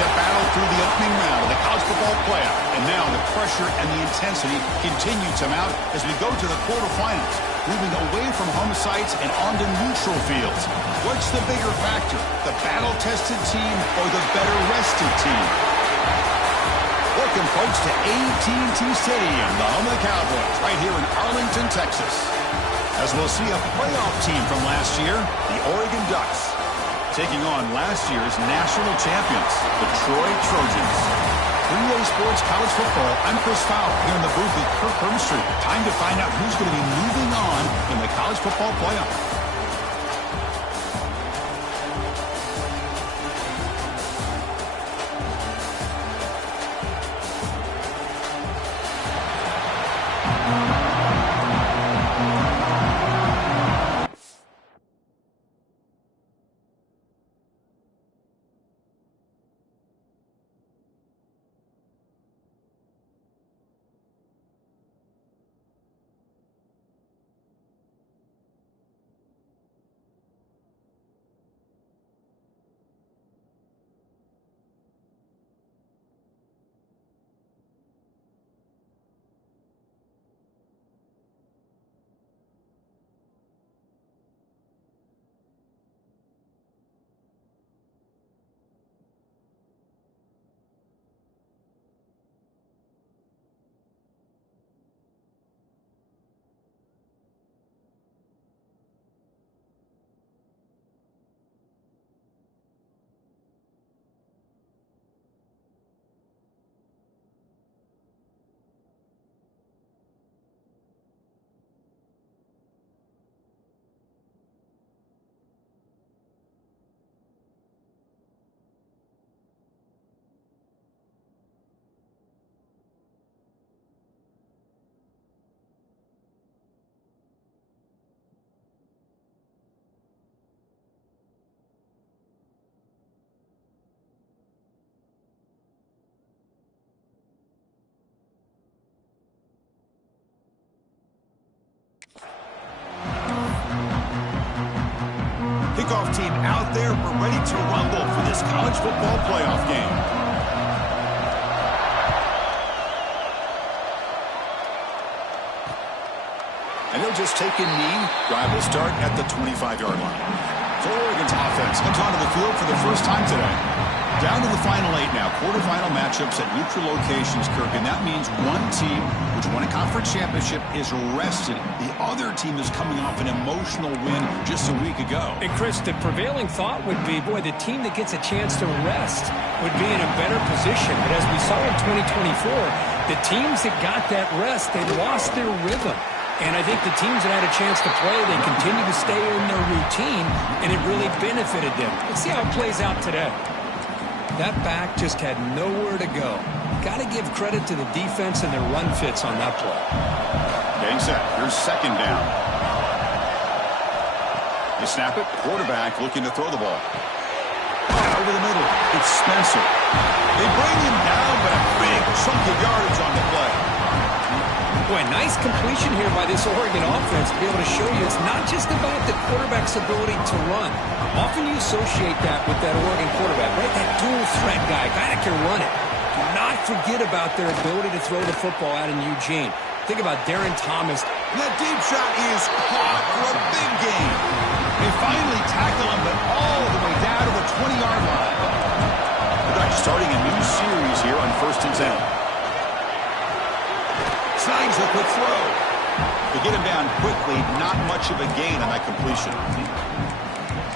a battle through the opening round of the college football playoff. And now the pressure and the intensity continue to mount as we go to the quarterfinals, moving away from home sites and onto neutral fields. What's the bigger factor, the battle-tested team or the better-rested team? Welcome, folks, to AT&T Stadium, the home of the Cowboys, right here in Arlington, Texas. As we'll see a playoff team from last year, the Oregon Ducks, taking on last year's national champions, the Troy Trojans. 3A Sports College Football, I'm Chris Fowler, here in the booth with Kirk Hermstreet. Time to find out who's going to be moving on in the college football playoff. Kickoff team out there. We're ready to rumble for this college football playoff game. And they'll just take a knee. Drive will start at the 25-yard line. So Oregon's offense comes onto the field for the first time today. Down to the final 8 now. Quarterfinal matchups at neutral locations, Kirk. And that means one team, which won a conference championship, is rested. The other team is coming off an emotional win just a week ago. And Chris, the prevailing thought would be, boy, the team that gets a chance to rest would be in a better position. But as we saw in 2024, the teams that got that rest, they lost their rhythm. And I think the teams that had a chance to play, they continue to stay in their routine, and it really benefited them. Let's see how it plays out today. That back just had nowhere to go. Got to give credit to the defense and their run fits on that play. Getting set. Here's second down. They snap it. Quarterback looking to throw the ball. Over the middle. It's Spencer. They bring him down, but a big chunk of yardage on the play. Boy, nice completion here by this Oregon offense to be able to show you it's not just about the quarterback's ability to run. Often you associate that with that Oregon quarterback, right? That dual threat guy that can run it. Do not forget about their ability to throw the football out in Eugene. Think about Darren Thomas. And that deep shot is caught for a big gain. They finally tackle him, but all the way down to the 20-yard line. The Ducks starting a new series here on 1st and 10. Signs a quick throw. They get him down quickly. Not much of a gain on that completion.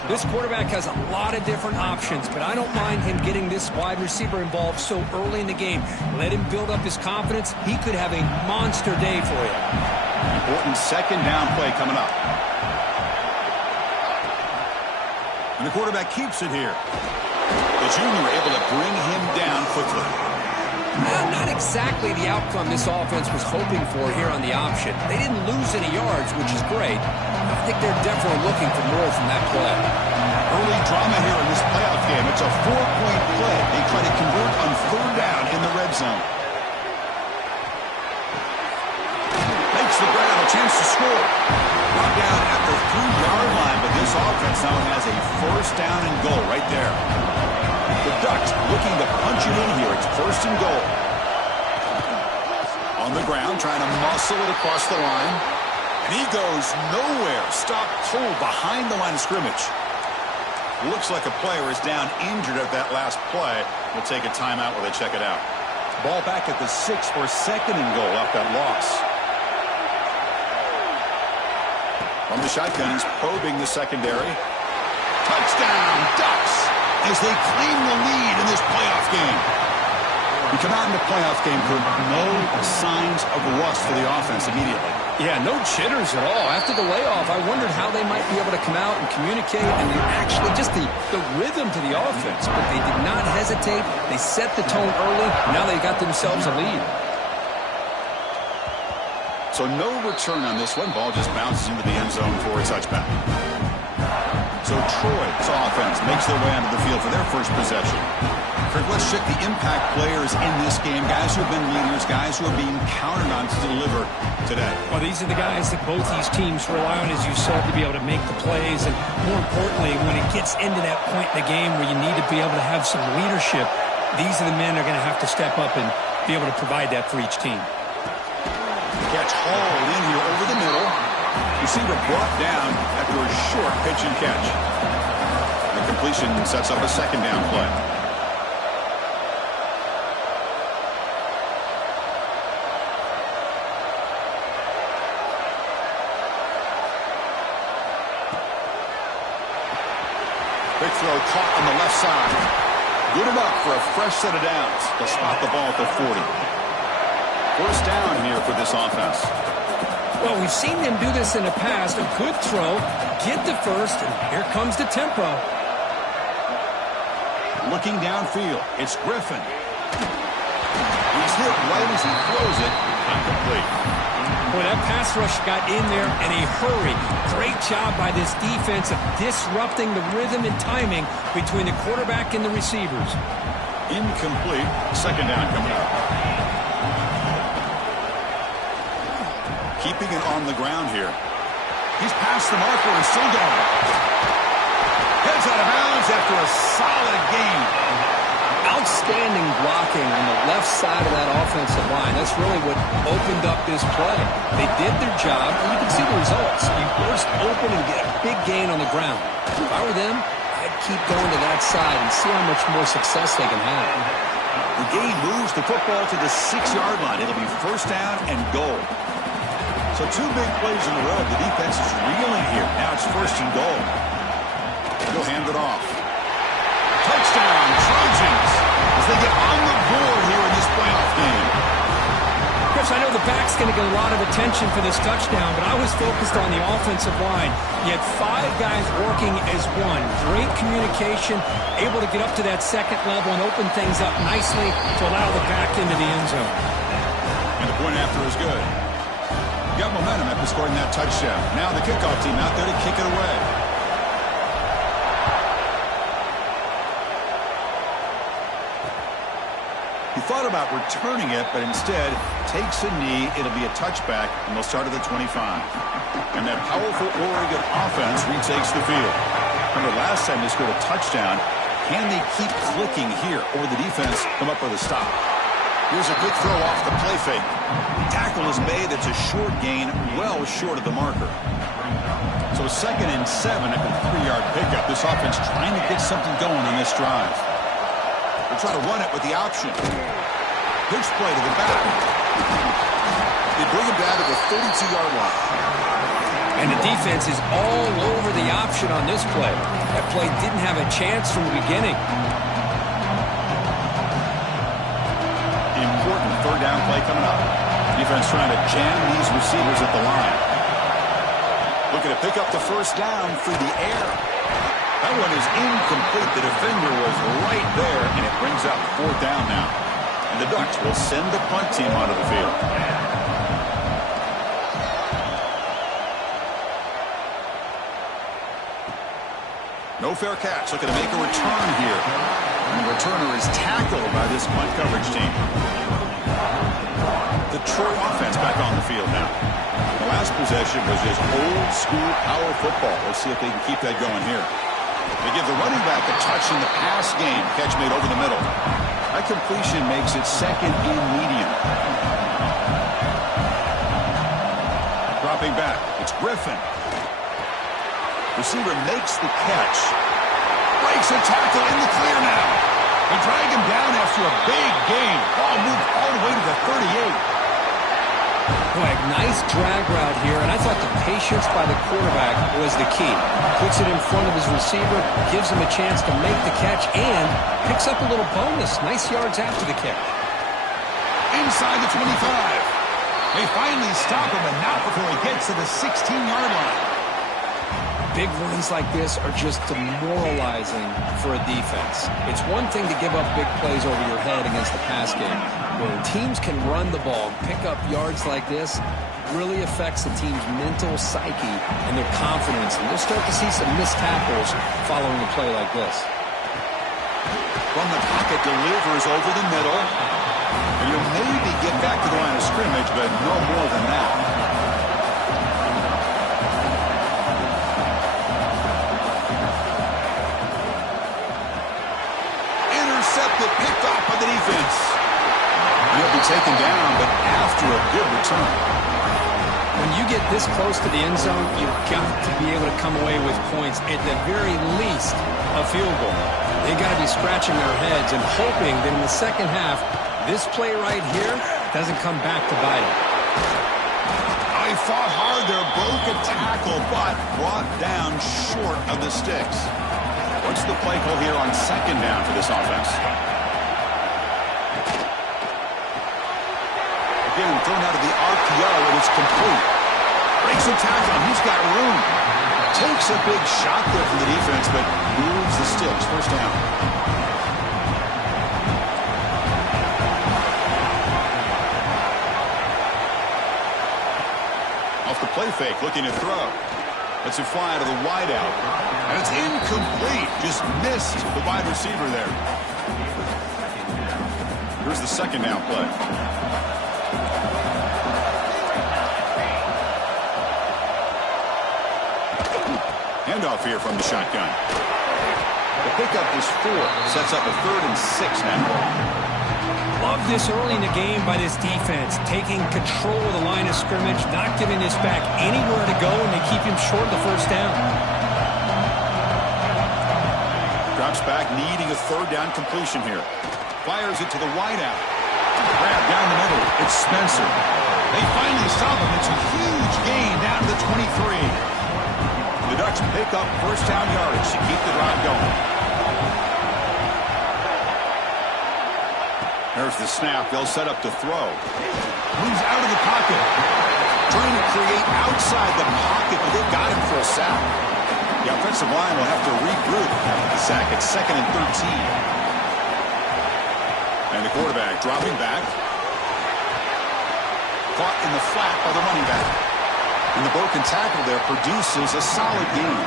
This quarterback has a lot of different options, but I don't mind him getting this wide receiver involved so early in the game. Let him build up his confidence. He could have a monster day for you. Important second down play coming up. And the quarterback keeps it here. The junior able to bring him down quickly. Not exactly the outcome this offense was hoping for here on the option. They didn't lose any yards, which is great. I think they're definitely looking for more from that play. Early drama here in this playoff game. It's a 4-point play. They try to convert on 3rd down in the red zone. Makes the Brad have a chance to score. Brought down at the 3-yard line, but this offense now has a 1st down and goal right there. The Ducks looking to punch it in here. It's first and goal. On the ground, trying to muscle it across the line. And he goes nowhere. Stopped cold behind the line of scrimmage. Looks like a player is down injured at that last play. We'll take a timeout while they check it out. Ball back at the 6 for second and goal off that loss. From the shotgun, he's probing the secondary. Touchdown, Ducks, as they claim the lead in this playoff game. We come out in the playoff game for no signs of rust for the offense immediately. Yeah, no jitters at all. After the layoff, I wondered how they might be able to come out and communicate and actually just the rhythm to the offense. But they did not hesitate. They set the tone early. Now they got themselves a lead. So no return on this one. Ball just bounces into the end zone for a touchback. So Troy's offense makes their way onto the field for their first possession. Kirk, let's check the impact players in this game. Guys who have been leaders, guys who are being counted on to deliver today. Well, these are the guys that both these teams rely on, as you said, to be able to make the plays. And more importantly, when it gets into that point in the game where you need to be able to have some leadership, these are the men that are going to have to step up and be able to provide that for each team. Catch hauled in here over the middle. Receiver brought down after a short pitch and catch. The completion sets up a second down play. Big throw caught on the left side. Good enough for a fresh set of downs. They'll spot the ball at the 40. First down here for this offense. Well, we've seen them do this in the past. A good throw, get the first, and here comes the tempo. Looking downfield, it's Griffin. He's hit right as he throws it. Incomplete. Boy, that pass rush got in there in a hurry. Great job by this defense of disrupting the rhythm and timing between the quarterback and the receivers. Incomplete. Second down coming up. Keeping it on the ground here. He's past the marker and still going. Heads out of bounds after a solid gain. Outstanding blocking on the left side of that offensive line. That's really what opened up this play. They did their job, and you can see the results. You burst open and get a big gain on the ground. If I were them, I'd keep going to that side and see how much more success they can have. The gain moves the football to the 6-yard line. It'll be first down and goal. So 2 big plays in a row. The defense is reeling here. Now it's first and goal. He'll hand it off. Touchdown, Trojans, as they get on the board here in this playoff game. Chris, I know the back's going to get a lot of attention for this touchdown, but I was focused on the offensive line. You had 5 guys working as one. Great communication, able to get up to that second level and open things up nicely to allow the back into the end zone. And the point after is good. Got momentum after scoring that touchdown. Now the kickoff team out there to kick it away. He thought about returning it, but instead takes a knee. It'll be a touchback, and they'll start at the 25. And that powerful Oregon offense retakes the field. Remember, last time they scored a touchdown. Can they keep clicking here, or the defense come up with a stop? Here's a good throw off the play fake. Tackle is made. It's a short gain, well short of the marker. So 2nd and 7 after the 3-yard pickup. This offense trying to get something going on this drive. They'll try to run it with the option. Pitch play to the back. They bring him down to the 32-yard line. And the defense is all over the option on this play. That play didn't have a chance from the beginning. Important 3rd down play coming up. Defense trying to jam these receivers at the line. Looking to pick up the first down through the air. That one is incomplete. The defender was right there, and it brings up 4th down now. And the Ducks will send the punt team onto the field. No fair catch. Looking to make a return here. And the returner is tackled by this punt coverage team. The Troy offense back on the field now. The last possession was just old school power football. Let's see if they can keep that going here. They give the running back a touch in the pass game. Catch made over the middle. That completion makes it second and medium. Dropping back. It's Griffin. Receiver makes the catch. Breaks a tackle in the clear now. They drag him down after a big gain. Ball moved all the way to the 38. Boy, nice drag route here, and I thought the patience by the quarterback was the key. Puts it in front of his receiver, gives him a chance to make the catch, and picks up a little bonus. Nice yards after the catch. Inside the 25. They finally stop him, and not before he gets to the 16-yard line. Big runs like this are just demoralizing for a defense. It's one thing to give up big plays over your head against the pass game. When teams can run the ball, pick up yards like this, really affects the team's mental psyche and their confidence. And you'll start to see some missed tackles following a play like this. From the pocket, delivers over the middle. And you'll maybe get back to the line of scrimmage, but no more than that. Intercepted, picked off by the defense. He'll be taken down, but after a good return. When you get this close to the end zone, you've got to be able to come away with points, at the very least, a field goal. They've got to be scratching their heads and hoping that in the second half, this play right here doesn't come back to bite them. He fought hard there, broke a tackle, but brought down short of the sticks. What's the play call here on second down for this offense? Again, thrown out of the RPO, and it's complete. Breaks a tackle, he's got room. Takes a big shot there from the defense, but moves the sticks. First down. Off the play fake, looking to throw. Lets it fly to the wideout. And it's incomplete. Just missed the wide receiver there. Here's the second down play. Handoff here from the shotgun. The pickup is 4. Sets up a 3rd and 6 now. Love this early in the game by this defense. Taking control of the line of scrimmage, not giving this back anywhere to go, and they keep him short of the first down. Drops back, needing a 3rd down completion here. Fires it to the wideout. Grab down the middle. It's Spencer. They finally stop him. It's a huge gain down to the 23. The Ducks pick up first down yardage to keep the drive going. There's the snap. They'll set up to throw. Moves out of the pocket. Trying to create outside the pocket, but they've got him for a sack. The offensive line will have to regroup after the sack. It's 2nd and 13. And the quarterback dropping back. Caught in the flat by the running back. And the broken tackle there produces a solid game.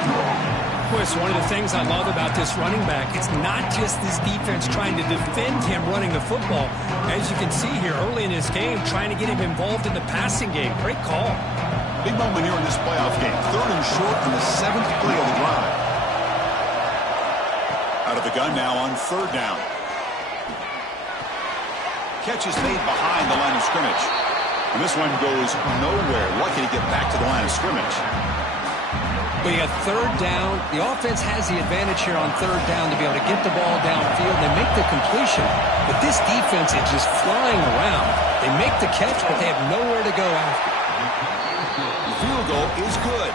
Boy, it's one of the things I love about this running back. It's not just this defense trying to defend him running the football. As you can see here early in this game, trying to get him involved in the passing game. Great call. Big moment here in this playoff game. 3rd and short in the 7th play of the drive. Out of the gun now on 3rd down. Catch is made behind the line of scrimmage. And this one goes nowhere. Lucky to get back to the line of scrimmage. But you got 3rd down. The offense has the advantage here on 3rd down to be able to get the ball downfield. They make the completion, but this defense is just flying around. They make the catch, but they have nowhere to go after. The field goal is good.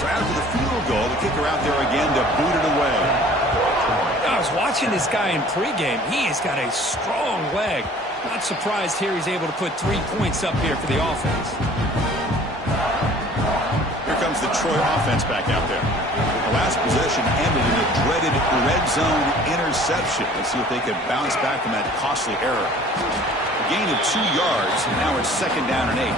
So after the field goal, the kicker out there again to boot it away. I was watching this guy in pregame. He has got a strong leg. Not surprised here he's able to put 3 points up here for the offense. Here comes the Troy offense back out there. The last possession ended in a dreaded red zone interception. Let's see if they could bounce back from that costly error. A gain of 2 yards, and now it's 2nd down and 8.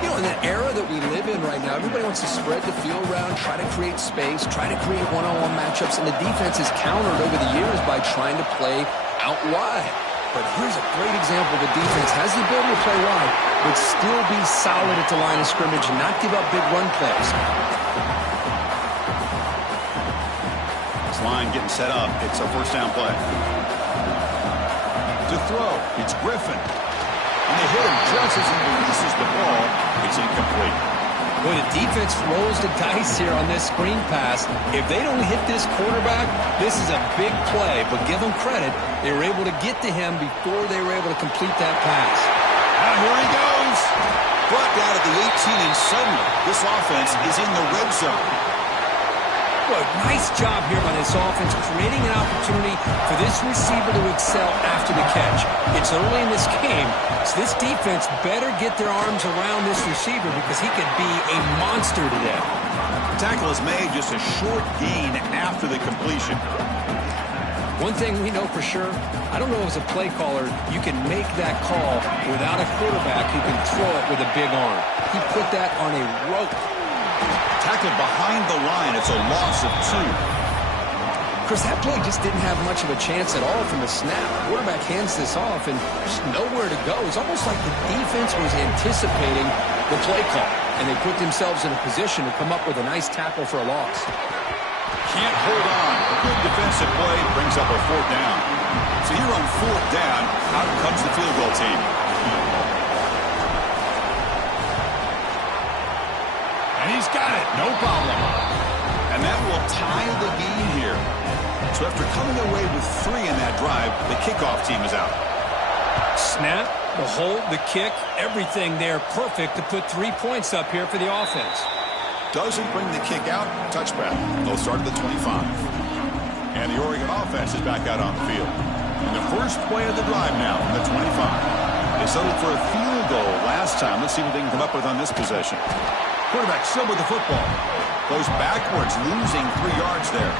You know, in the era that we live in right now, everybody wants to spread the field around, try to create space, try to create one-on-one matchups, and the defense has countered over the years by trying to play out wide. But here's a great example. The defense has the ability to play wide, but still be solid at the line of scrimmage and not give up big run plays. line getting set up. It's a first down play. To throw, it's Griffin. And they hit him just as he releases the ball. It's incomplete. Boy, the defense rolls the dice here on this screen pass. If they don't hit this quarterback, this is a big play. But give them credit, they were able to get to him before they were able to complete that pass. Now here he goes. Brought down at the 18, and suddenly this offense is in the red zone. Boy, nice job here by this offense, creating an opportunity for this receiver to excel after the catch. It's early in this game, so this defense better get their arms around this receiver because he could be a monster today. The tackle is made just a short gain after the completion. One thing we know for sure, I don't know as a play caller, you can make that call without a quarterback who can throw it with a big arm. He put that on a rope. Tackled behind the line. It's a loss of 2. Chris, that play just didn't have much of a chance at all from the snap. Quarterback hands this off and just nowhere to go. It's almost like the defense was anticipating the play call, and they put themselves in a position to come up with a nice tackle for a loss. Can't hold on. A good defensive play brings up a 4th down. So here on 4th down, out comes the field goal team. And he's got it. No problem. And that will tie the game here. So after coming away with 3 in that drive, the kickoff team is out. Snap, the hold, the kick, everything there perfect to put 3 points up here for the offense. Doesn't bring the kick out. Touchback. They'll start at the 25. And the Oregon offense is back out on the field. And the first play of the drive now from the 25. They settled for a field goal last time. Let's see what they can come up with on this possession. Quarterback still with the football. Goes backwards, losing 3 yards there.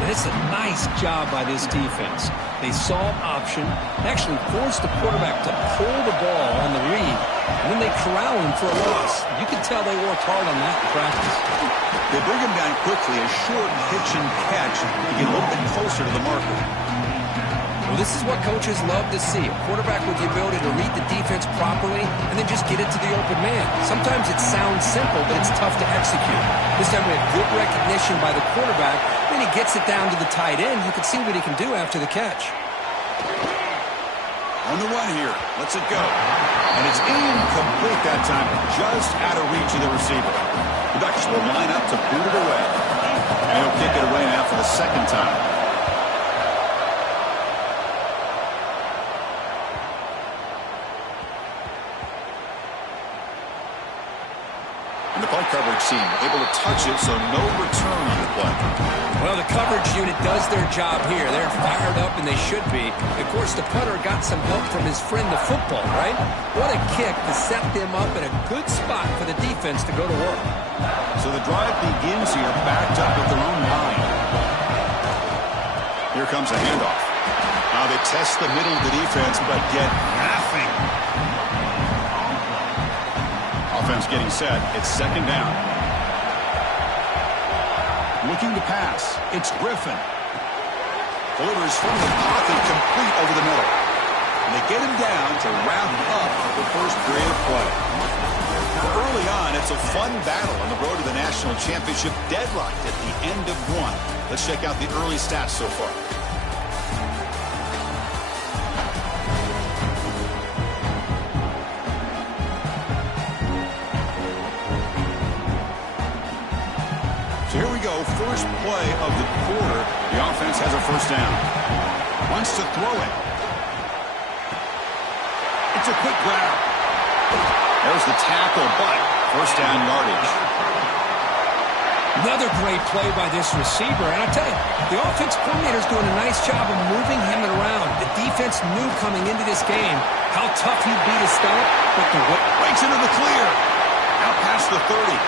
And it's a nice job by this defense. They saw an option, actually forced the quarterback to pull the ball on the read, and then they corral him for a loss. You can tell they worked hard on that in practice. They bring him down quickly, a short pitch and catch to get a little bit closer to the marker. Well, this is what coaches love to see. A quarterback with the ability to read the defense properly and then just get it to the open man. Sometimes it sounds simple, but it's tough to execute. This time we have good recognition by the quarterback. Then he gets it down to the tight end. You can see what he can do after the catch. On the run here. Lets it go. And it's incomplete that time. Just out of reach of the receiver. The Ducks will line up to boot it away. And he'll kick it away now for the 2nd time. The punt coverage team able to touch it, so no return on the play. Well, the coverage unit does their job here. They're fired up, and they should be. Of course, the punter got some help from his friend, the football, right? What a kick to set them up in a good spot for the defense to go to work. So the drive begins here, backed up at their own 9. Here comes a handoff. Now they test the middle of the defense, but get nothing. Offense getting set. It's 2nd down. Looking to pass. It's Griffin. Delivers from the pocket, complete over the middle. And they get him down to wrap up the first period of play. Now, early on, it's a fun battle on the road to the national championship, deadlocked at the end of 1. Let's check out the early stats so far. So here we go, first play of the quarter. The offense has a first down. Wants to throw it. It's a quick grab. There's the tackle, but first down yardage. Another great play by this receiver. And I tell you, the offense coordinator's doing a nice job of moving him around. The defense knew coming into this game how tough he'd be to stop, but the breaks into the clear. Out past the 30.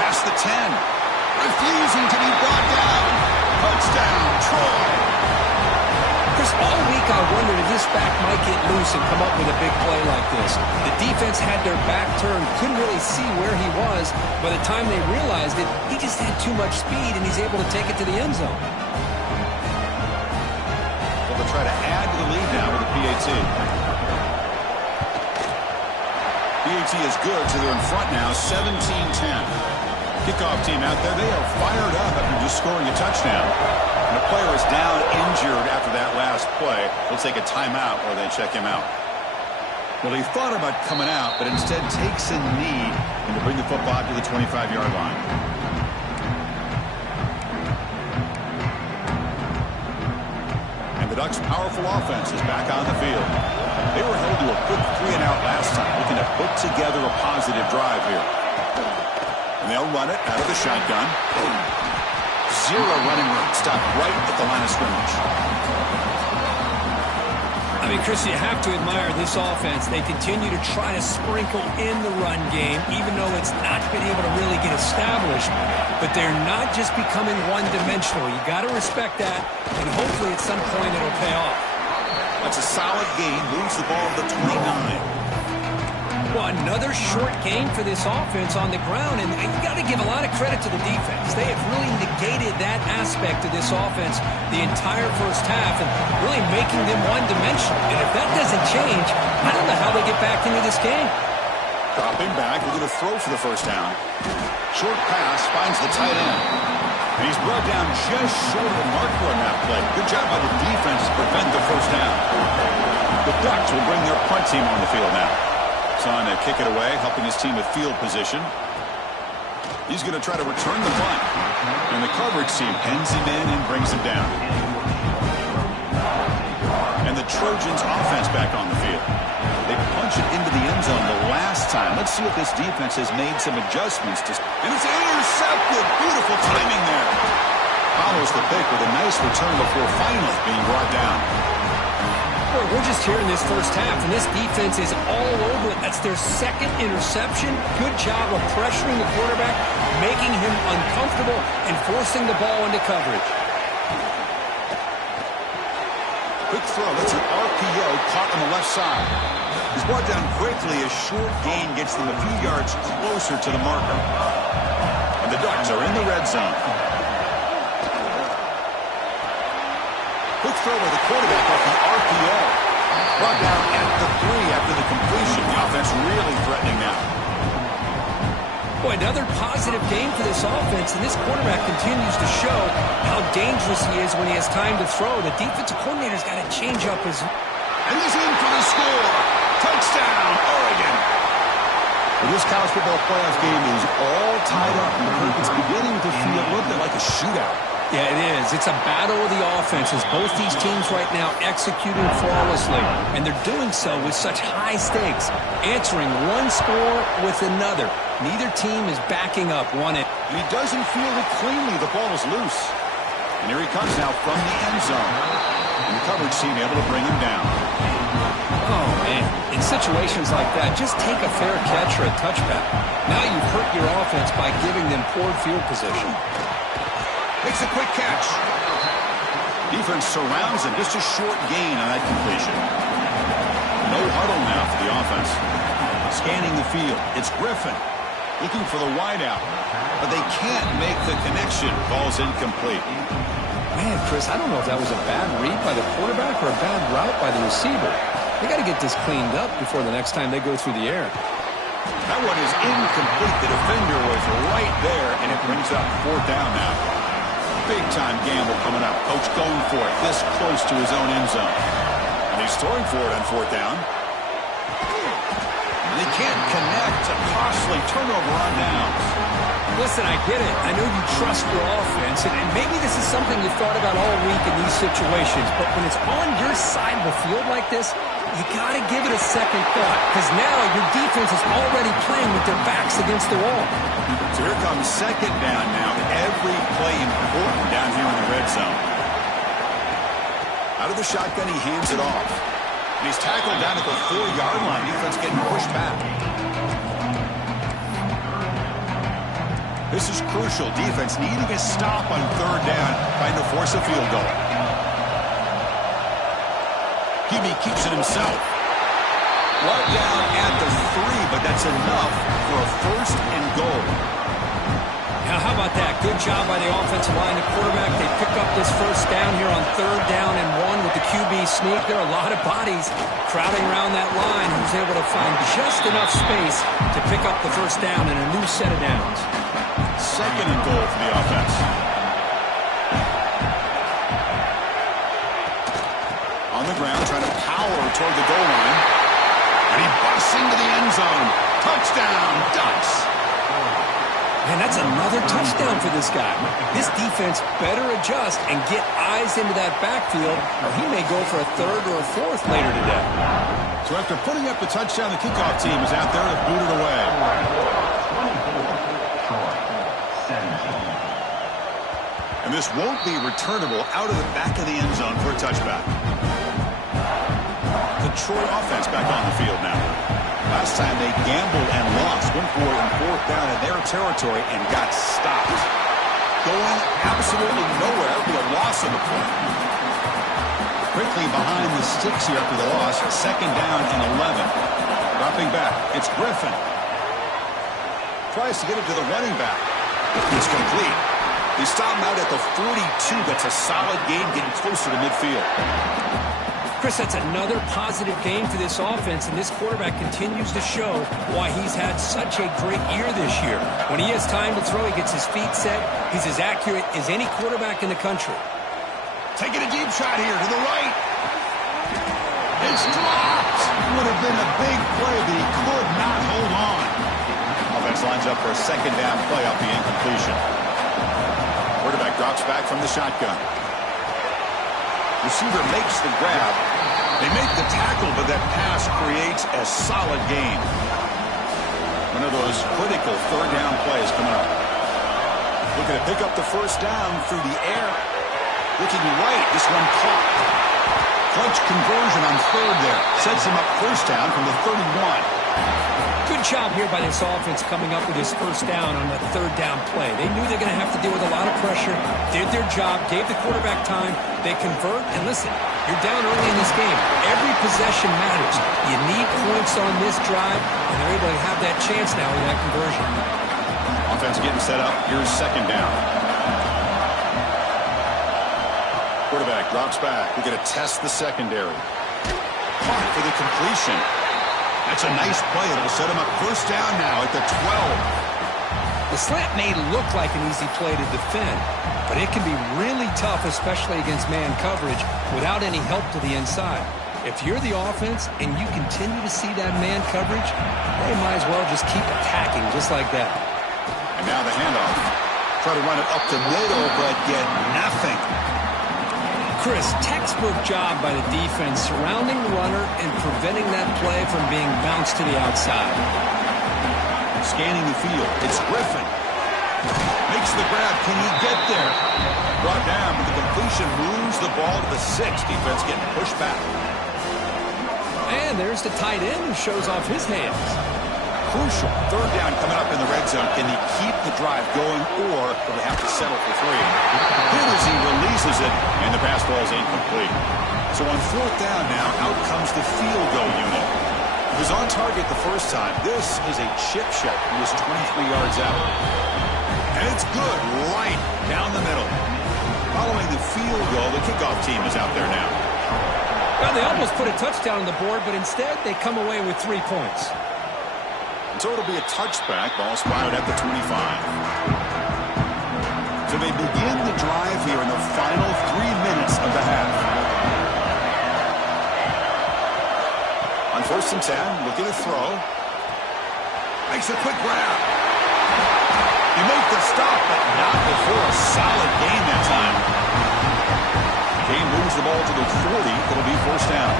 Past the 10. Refusing to be brought down. Touchdown, Troy. Chris, all week I wondered if this back might get loose and come up with a big play like this. The defense had their back turned, couldn't really see where he was. By the time they realized it, he just had too much speed, and he's able to take it to the end zone. Well, they'll try to add to the lead now with the PAT. PAT is good, so they're in front now, 17-10. Kickoff team out there, they are fired up after just scoring a touchdown. And the player is down injured after that last play. They'll take a timeout or they check him out. Well, he thought about coming out, but instead takes a knee and to bring the football to the 25-yard line. And the Ducks' powerful offense is back on the field. They were held to a quick 3-and-out last time, looking to put together a positive drive here. And they'll run it out of the shotgun. Zero running room. Stopped right at the line of scrimmage. I mean, Chris, you have to admire this offense. They continue to try to sprinkle in the run game, even though it's not been able to really get established. But they're not just becoming one-dimensional. You got to respect that, and hopefully at some point it'll pay off. That's a solid gain. Moves the ball to the 29. Well, another short gain for this offense on the ground, and you got to give a lot of credit to the defense. They have really negated that aspect of this offense the entire first half and really making them one-dimensional. And if that doesn't change, I don't know how they get back into this game. Dropping back, we're going to throw for the first down. Short pass finds the tight end. And he's brought down just short of the marker on that play. Good job by the defense to prevent the first down. The Ducks will bring their punt team on the field now. On to kick it away, helping his team with field position. He's going to try to return the punt. And the coverage team pens him in and brings him down. And the Trojans offense back on the field. They punch it into the end zone the last time. Let's see if this defense has made some adjustments. And it's intercepted. Beautiful timing there. Follows the pick with a nice return before finally being brought down. Boy, we're just here in this first half, and this defense is all over it. That's their second interception. Good job of pressuring the quarterback, making him uncomfortable, and forcing the ball into coverage. Quick throw. That's an RPO caught on the left side. He's brought down quickly. A short gain gets them a few yards closer to the marker. And the Ducks are in the red zone. Quick throw by the quarterback off the RPO. Brought down at the 3 after the completion. The offense really threatening now. Boy, another positive game for this offense, and this quarterback continues to show how dangerous he is when he has time to throw. The defensive coordinator's got to change up his... And he's in for the score. Touchdown, Oregon. Well, this college football playoff game is all tied up. It's beginning to feel a little bit like a shootout. Yeah, it is. It's a battle of the offenses. Both these teams right now executing flawlessly, and they're doing so with such high stakes, answering one score with another. Neither team is backing up one end. He doesn't feel it cleanly. The ball is loose. And here he comes now from the end zone. And the coverage team able to bring him down. Oh, man. In situations like that, just take a fair catch or a touchback. Now you've hurt your offense by giving them poor field position. Makes a quick catch. Defense surrounds him. Just a short gain on that completion. No huddle now for the offense. Scanning the field. It's Griffin looking for the wideout. But they can't make the connection. Ball's incomplete. Man, Chris, I don't know if that was a bad read by the quarterback or a bad route by the receiver. They got to get this cleaned up before the next time they go through the air. That one is incomplete. The defender was right there, and it brings up fourth down now. Big-time gamble coming up. Coach going for it this close to his own end zone. And he's throwing for it on fourth down. And they can't connect. A costly turnover on downs. Listen, I get it. I know you trust your offense, and maybe this is something you've thought about all week in these situations, but when it's on your side of the field like this, you got to give it a second thought, because now your defense is already playing with their backs against the wall. So here comes second down now. Every play important down here in the red zone. Out of the shotgun, he hands it off. And he's tackled down at the 4-yard line. Defense getting pushed back. This is crucial. Defense needing a stop on third down, trying to force a field goal. Hebe keeps it himself. Brought down at the 3, but that's enough for a first and goal. Yeah, Now, how about that? Good job by the offensive line. The quarterback, they pick up this first down here on 3rd down and 1 with the QB sneak. There are a lot of bodies crowding around that line. He was able to find just enough space to pick up the first down and a new set of downs. 2nd and goal for the offense. On the ground, trying to power toward the goal line. And he busts into the end zone. Touchdown, Ducks. Man, that's another touchdown for this guy. This defense better adjust and get eyes into that backfield, or he may go for a 3rd or a 4th later today. So after putting up the touchdown, the kickoff team is out there to boot it away. And this won't be returnable out of the back of the end zone for a touchback. The Troy offense back on the field now. Last time they gambled and lost. Went for it in 4th down in their territory and got stopped. Going absolutely nowhere with a loss of the play. Quickly behind the sticks here after the loss. 2nd down and 11. Dropping back. It's Griffin. Tries to get it to the running back. It's complete. They stop him out at the 42. That's a solid gain, getting closer to midfield. Chris, that's another positive game for this offense, and this quarterback continues to show why he's had such a great year this year. When he has time to throw, he gets his feet set. He's as accurate as any quarterback in the country. Taking a deep shot here to the right. It's dropped. Would have been a big play, but he could not hold on. Offense lines up for a 2nd down play off the incompletion. Quarterback drops back from the shotgun. Receiver makes the grab. They make the tackle, but that pass creates a solid gain. One of those critical 3rd down plays coming up. Looking to pick up the first down through the air. Looking right, this one caught. Clutch conversion on 3rd there. Sets him up first down from the 31. Good job here by this offense coming up with his first down on that 3rd down play. They knew they're going to have to deal with a lot of pressure, did their job, gave the quarterback time, they convert, and listen, you're down early in this game. Every possession matters. You need points on this drive, and they're able to have that chance now with that conversion. Offense getting set up. Here's 2nd down. Quarterback drops back. We're going to test the secondary. Caught for the completion. That's a nice play. It'll set him up first down now at the 12. The slant may look like an easy play to defend, but it can be really tough, especially against man coverage, without any help to the inside. If you're the offense and you continue to see that man coverage, they might as well just keep attacking just like that. And now the handoff. Try to run it up the middle, but get nothing. Chris, textbook job by the defense surrounding the runner and preventing that play from being bounced to the outside. Scanning the field. It's Griffin. Makes the grab. Can he get there? Brought down, but the completion moves the ball to the 6. Defense getting pushed back. And there's the tight end who shows off his hands. Crucial. 3rd down coming up in the red zone. Can he keep the drive going, or will they have to settle for 3? Good as he releases it, and the pass ball is incomplete. So on 4th down now, out comes the field goal unit. He was on target the first time. This is a chip shot. He was 23 yards out. And it's good right down the middle. Following the field goal, the kickoff team is out there now. Well, they almost put a touchdown on the board, but instead they come away with 3 points. So it'll be a touchback. Ball spotted at the 25. So they begin the drive here in the final 3 minutes of the half. On 1st and 10, looking to throw. Makes a quick grab. He made the stop, but not before a solid gain that time. Game moves the ball to the 40. It'll be 1st down.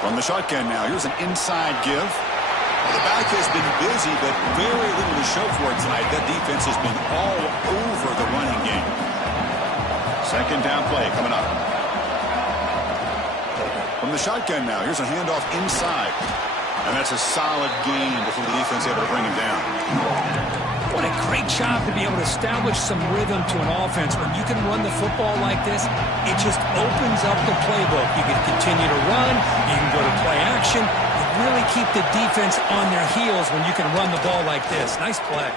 From the shotgun now, here's an inside give. Well, the back has been busy, but very little to show for it tonight. That defense has been all over the running game. 2nd down play coming up. From the shotgun now, here's a handoff inside. And that's a solid gain before the defense able to bring him down. What a great job to be able to establish some rhythm to an offense. When you can run the football like this, it just opens up the playbook. You can continue to run. You can go to play action. You really keep the defense on their heels when you can run the ball like this. Nice play.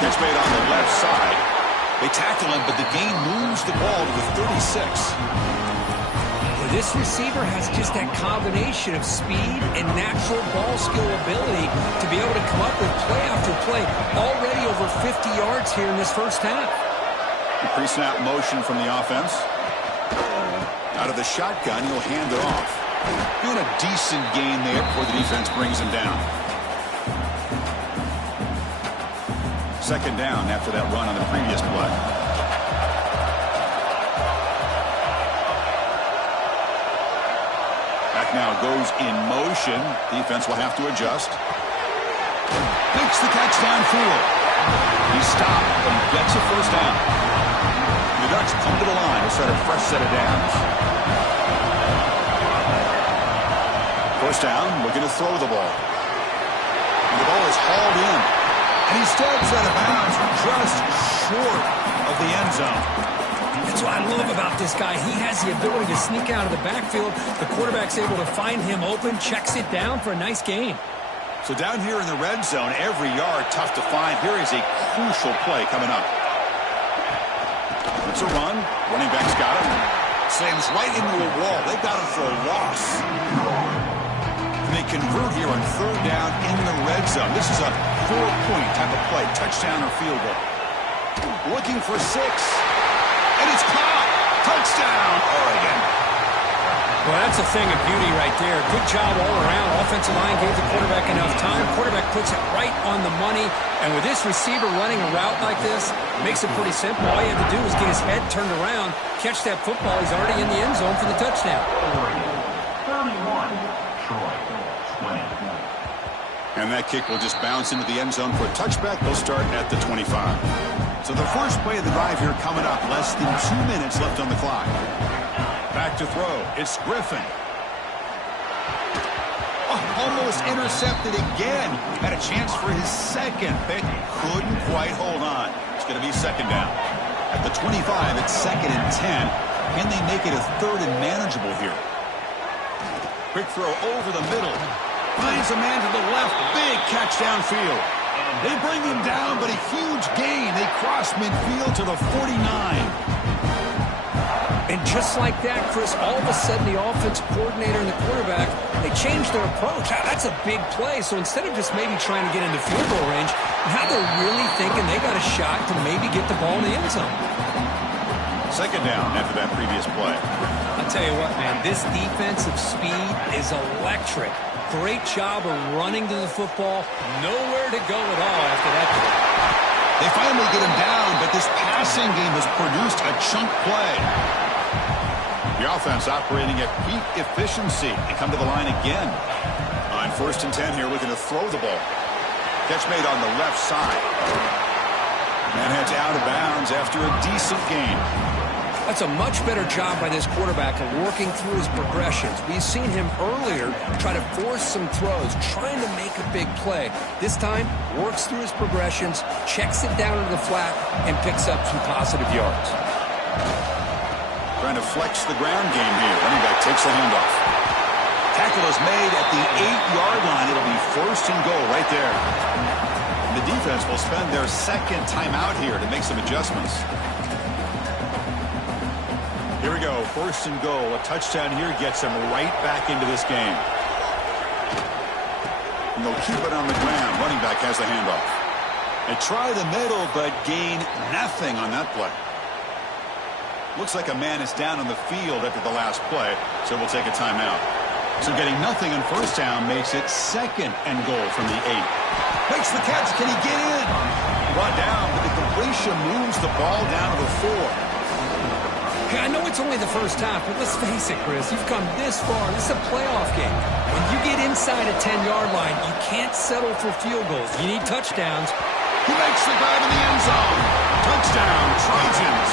Catch made on the left side. They tackle him, but the gain moves the ball to the 36. This receiver has just that combination of speed and natural ball skill ability to be able to come up with play after play. Already over 50 yards here in this first half. Pre-snap motion from the offense. Out of the shotgun, he'll hand it off. And a decent gain there before the defense brings him down. Second down after that run on the previous play. Now goes in motion. Defense will have to adjust. Makes the catch downfield. He stopped, but he gets a first down. The Ducks come to the line to set a fresh set of downs. First down, looking to throw the ball. And the ball is hauled in. And he steps out of bounds just short of the end zone. That's what I love about this guy. He has the ability to sneak out of the backfield. The quarterback's able to find him open, checks it down for a nice gain. So down here in the red zone, every yard tough to find. Here is a crucial play coming up. It's a run. Running back's got him. Slams right into a wall. They got him for a loss. And they convert here on third down in the red zone. This is a 4-point type of play. Touchdown or field goal. Looking for 6. And it's caught. Touchdown, Oregon. Well, that's a thing of beauty right there. Good job all around. Offensive line gave the quarterback enough time. Quarterback puts it right on the money. And with this receiver running a route like this, makes it pretty simple. All you have to do is get his head turned around, catch that football. He's already in the end zone for the touchdown. 31, Troy, 20. And that kick will just bounce into the end zone for a touchback. They'll start at the 25. So the first play of the drive here coming up. Less than 2 minutes left on the clock. Back to throw. It's Griffin. Oh, almost intercepted again. Had a chance for his second pick. Couldn't quite hold on. It's going to be second down. At the 25, it's second and 10. Can they make it a third and manageable here? Quick throw over the middle. Finds a man to the left. Big catch downfield. They bring him down, but a huge gain. They cross midfield to the 49. And just like that, Chris, all of a sudden the offensive coordinator and the quarterback, they changed their approach. That's a big play. So instead of just maybe trying to get into field goal range, now they're really thinking they got a shot to maybe get the ball in the end zone. Second down after that previous play. I'll tell you what, man, this defensive speed is electric. Great job of running to the football. Nowhere to go at all after that play. They finally get him down, but this passing game has produced a chunk play. The offense operating at peak efficiency. They come to the line again. On first and 10 here, looking to throw the ball. Catch made on the left side. And heads out of bounds after a decent gain. That's a much better job by this quarterback of working through his progressions. We've seen him earlier try to force some throws, trying to make a big play. This time, works through his progressions, checks it down into the flat, and picks up some positive yards. Trying to flex the ground game here. Running back takes the handoff. Tackle is made at the 8-yard line. It'll be first and goal right there. And the defense will spend their second timeout here to make some adjustments. Here we go, first and goal. A touchdown here gets them right back into this game. And they'll keep it on the ground. Running back has the handoff. They try the middle, but gain nothing on that play. Looks like a man is down on the field after the last play, so we'll take a timeout. So getting nothing on first down makes it second and goal from the 8. Makes the catch. Can he get in? Brought down, but the completion moves the ball down to the 4. I know it's only the first half, but let's face it, Chris. You've come this far. This is a playoff game. When you get inside a 10-yard line, you can't settle for field goals. You need touchdowns. He makes the grab in the end zone. Touchdown, Trojans.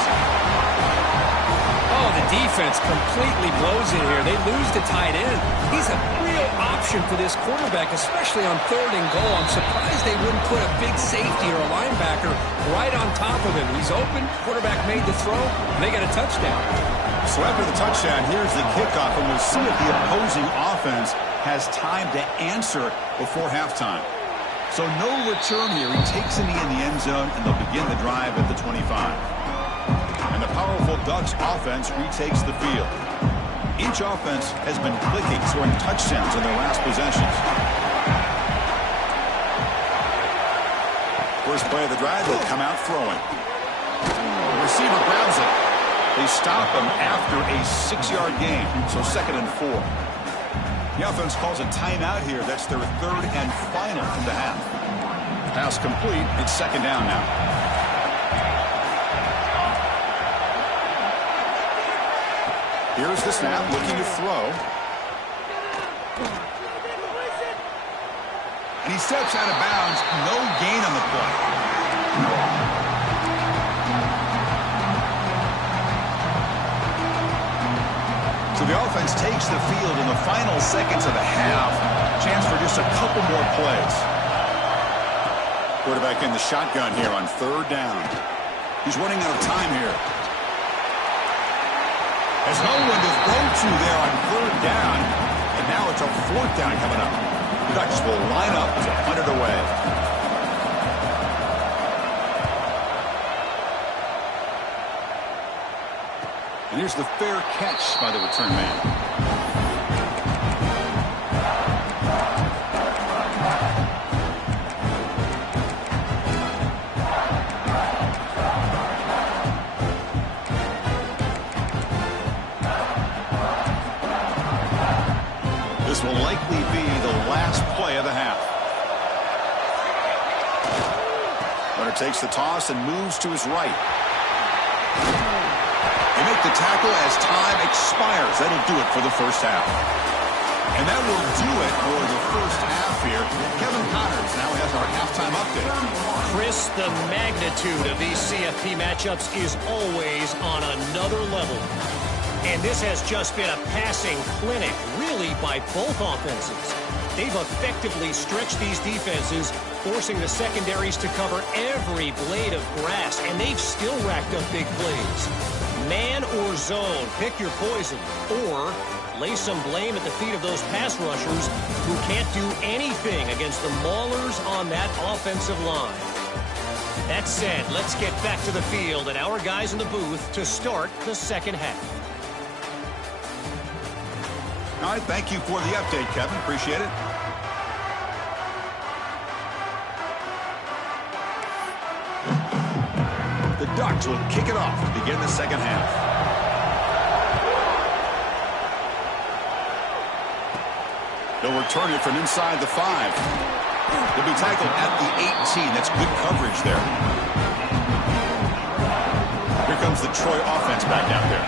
Oh, the defense completely blows it here. They lose the tight end. He's a real option for this quarterback, especially on third and goal. I'm surprised they wouldn't put a big safety or a linebacker right on top of him. He's open. Quarterback made the throw, and they got a touchdown. So after the touchdown, here's the kickoff, and we'll see if the opposing offense has time to answer before halftime. So no return here. He takes a knee in the end zone, and they'll begin the drive at the 25. And the powerful Ducks offense retakes the field. Each offense has been clicking, scoring touchdowns in their last possessions. First play of the drive, they'll come out throwing. The receiver grabs it. They stop him after a 6-yard gain, so 2nd and 4. The offense calls a timeout here. That's their 3rd and final in the half. Pass complete. It's 2nd down now. Here's the snap, looking to throw. And he steps out of bounds. No gain on the play. So the offense takes the field in the final seconds of the half. Chance for just a couple more plays. Quarterback in the shotgun here on 3rd down. He's running out of time here. There's no one to throw to there on 3rd down. And now it's a 4th down coming up. The Ducks will line up to punt it away. And here's the fair catch by the return man. This will likely be the last play of the half. Runner takes the toss and moves to his right. They make the tackle as time expires. That'll do it for the first half. And that will do it for the first half here. Kevin Connors now has our halftime update. Chris, the magnitude of these CFP matchups is always on another level. And this has just been a passing clinic, really, by both offenses. They've effectively stretched these defenses, forcing the secondaries to cover every blade of grass, and they've still racked up big plays. Man or zone, pick your poison, or lay some blame at the feet of those pass rushers who can't do anything against the maulers on that offensive line. That said, let's get back to the field and our guys in the booth to start the second half. All right, thank you for the update, Kevin. Appreciate it. The Ducks will kick it off to begin the second half. They'll return it from inside the 5. They'll be tackled at the 18. That's good coverage there. Here comes the Troy offense back out there.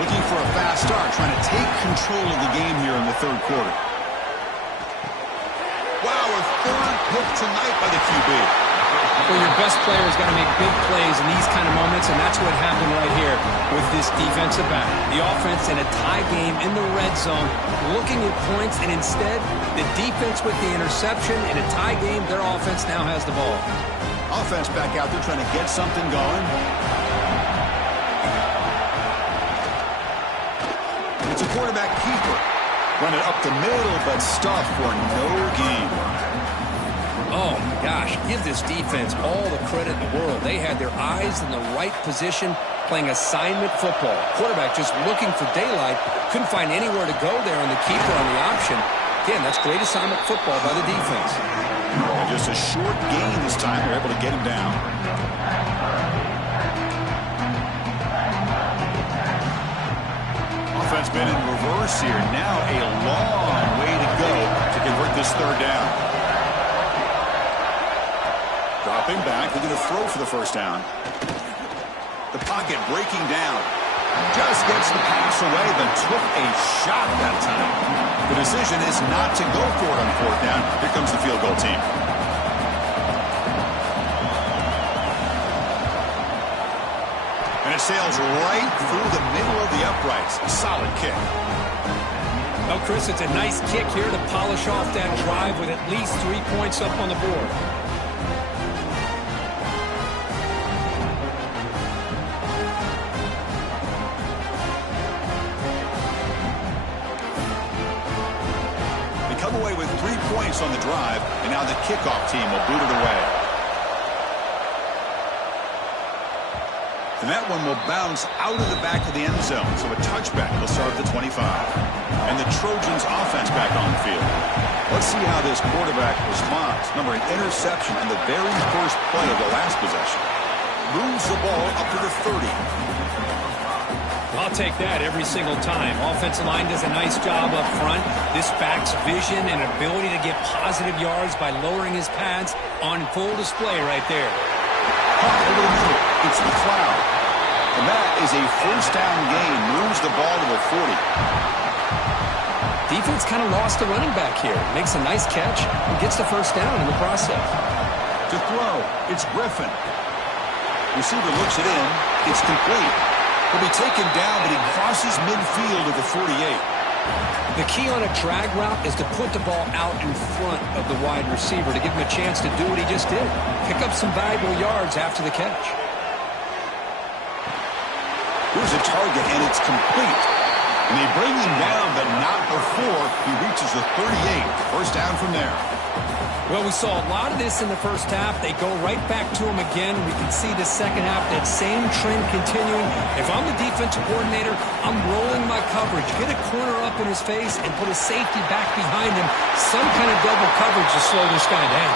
Looking for a fast start, trying to take control of the game here in the 3rd quarter. Wow, a 3rd pick tonight by the QB. Well, your best player has got to make big plays in these kind of moments, and that's what happened right here with this defensive back. The offense in a tie game in the red zone, looking at points, and instead, the defense with the interception. In a tie game, their offense now has the ball. Offense back out there trying to get something going. It's a quarterback keeper. Run it up the middle, but stuffed for no gain. Oh, my gosh. Give this defense all the credit in the world. They had their eyes in the right position, playing assignment football. Quarterback just looking for daylight. Couldn't find anywhere to go there, and the keeper on the option. Again, that's great assignment football by the defense. And just a short gain this time. They're able to get him down. Offense been in reverse here. Now a long way to go to convert this 3rd down. Dropping back. They're going to throw for the first down. The pocket breaking down. Just gets the pass away, but took a shot that time. The decision is not to go for it on 4th down. Here comes the field goal team. And it sails right through the middle of the uprights. Solid kick. Well, Chris, it's a nice kick here to polish off that drive with at least 3 points up on the board. points on the drive, and now the kickoff team will boot it away. And that one will bounce out of the back of the end zone, so a touchback will start at the 25. And the Trojans offense back on the field. Let's see how this quarterback responds. Remember, an interception in the very first play of the last possession. Moves the ball up to the 30. I'll take that every single time. Offensive line does a nice job up front. This backs vision and ability to get positive yards by lowering his pads on full display right there. Over the middle, it's McLeod. And that is a first down gain. Moves the ball to the 40. Defense kind of lost the running back here. Makes a nice catch and gets the first down in the process. To throw, it's Griffin. Receiver looks it in. It's complete. He'll be taken down, but he crosses midfield at the 48. The key on a drag route is to put the ball out in front of the wide receiver to give him a chance to do what he just did. Pick up some valuable yards after the catch. Here's a target, and it's complete. And they bring him down, but not before he reaches the 38. First down from there. Well, we saw a lot of this in the first half. They go right back to him again. We can see the second half, that same trend continuing. If I'm the defensive coordinator, I'm rolling my coverage. Get a corner up in his face and put a safety back behind him. Some kind of double coverage to slow this guy down.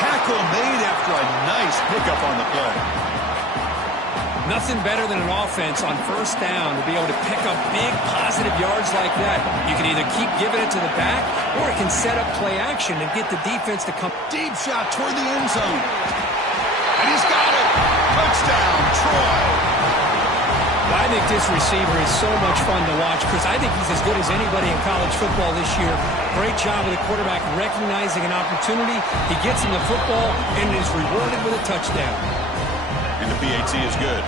Tackle made after a nice pickup on the play. Nothing better than an offense on first down to be able to pick up big positive yards like that. You can either keep giving it to the back, or it can set up play action and get the defense to come. Deep shot toward the end zone. And he's got it. Touchdown, Troy. Well, I think this receiver is so much fun to watch, Chris. I think he's as good as anybody in college football this year. Great job of the quarterback recognizing an opportunity. He gets him the football and is rewarded with a touchdown. And the PAT is good.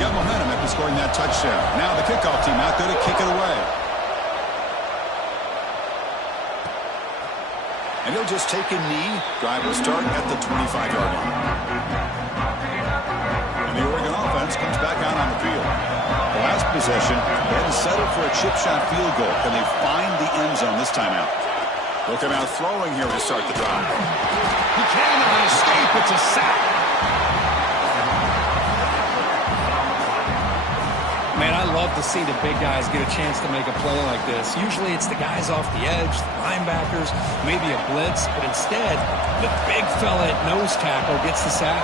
Got momentum after scoring that touchdown. Now the kickoff team out there to kick it away. And he'll just take a knee. Drive will start at the 25-yard line. And the Oregon offense comes back out on the field. The last possession, they had to settle for a chip shot field goal. Can they find the end zone this time out? They'll come out throwing here to start the drive. He cannot escape. It's a sack. Man, I love to see the big guys get a chance to make a play like this. Usually it's the guys off the edge, the linebackers, maybe a blitz, but instead, the big fella at nose tackle gets the sack.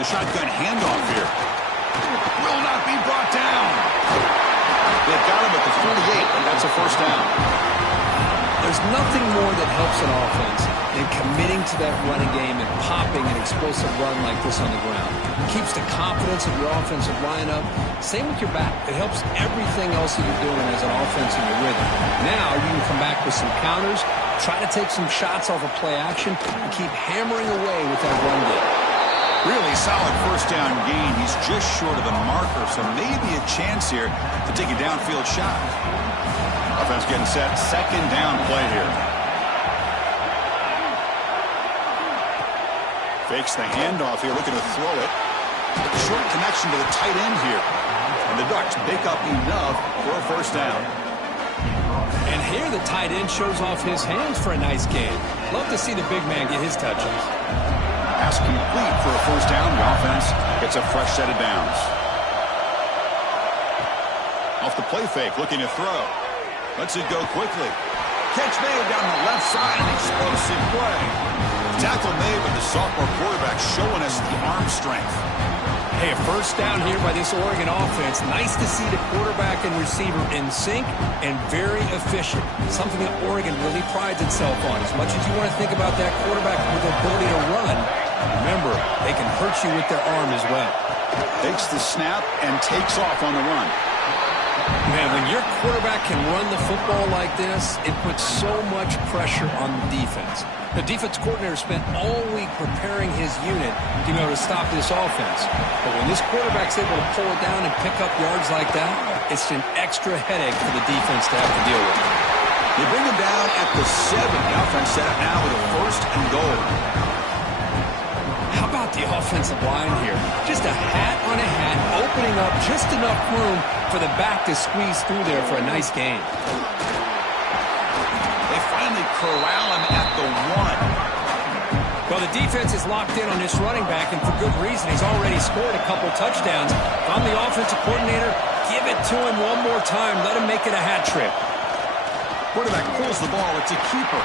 The shotgun handoff here. Will not be brought down. They've got him at the 48, and that's a first down. There's nothing more that helps an offense than committing to that running game and popping an explosive run like this on the ground. It keeps the confidence of your offensive lineup. Same with your back. It helps everything else that you're doing as an offense in your rhythm. Now you can come back with some counters, try to take some shots off of play action, and keep hammering away with that run game. Really solid first down gain. He's just short of the marker, so maybe a chance here to take a downfield shot. Offense getting set. Second down play here. Fakes the handoff here, looking to throw it. Short connection to the tight end here. And the Ducks pick up enough for a first down. And here the tight end shows off his hands for a nice game. Love to see the big man get his touches. Pass complete for a first down. The offense gets a fresh set of downs. Off the play fake, looking to throw. Lets it go quickly. Catch made down the left side, an explosive play. Tackle made, but the sophomore quarterback showing us the arm strength. Hey, a first down here by this Oregon offense. Nice to see the quarterback and receiver in sync and very efficient. Something that Oregon really prides itself on. As much as you want to think about that quarterback with the ability to run, remember, they can hurt you with their arm as well. Takes the snap and takes off on the run. Man, when your quarterback can run the football like this, it puts so much pressure on the defense. The defense coordinator spent all week preparing his unit to be able to stop this offense. But when this quarterback's able to pull it down and pick up yards like that, it's an extra headache for the defense to have to deal with. They bring him down at the 7. The offense set up now with a first and goal. How about the offensive line here? Just a hat on a hat, opening up just enough room for the back to squeeze through there for a nice gain. corral him at the 1. Well, the defense is locked in on this running back, and for good reason. He's already scored a couple touchdowns. If I'm the offensive coordinator, give it to him one more time. Let him make it a hat trick. Quarterback pulls the ball. It's a keeper.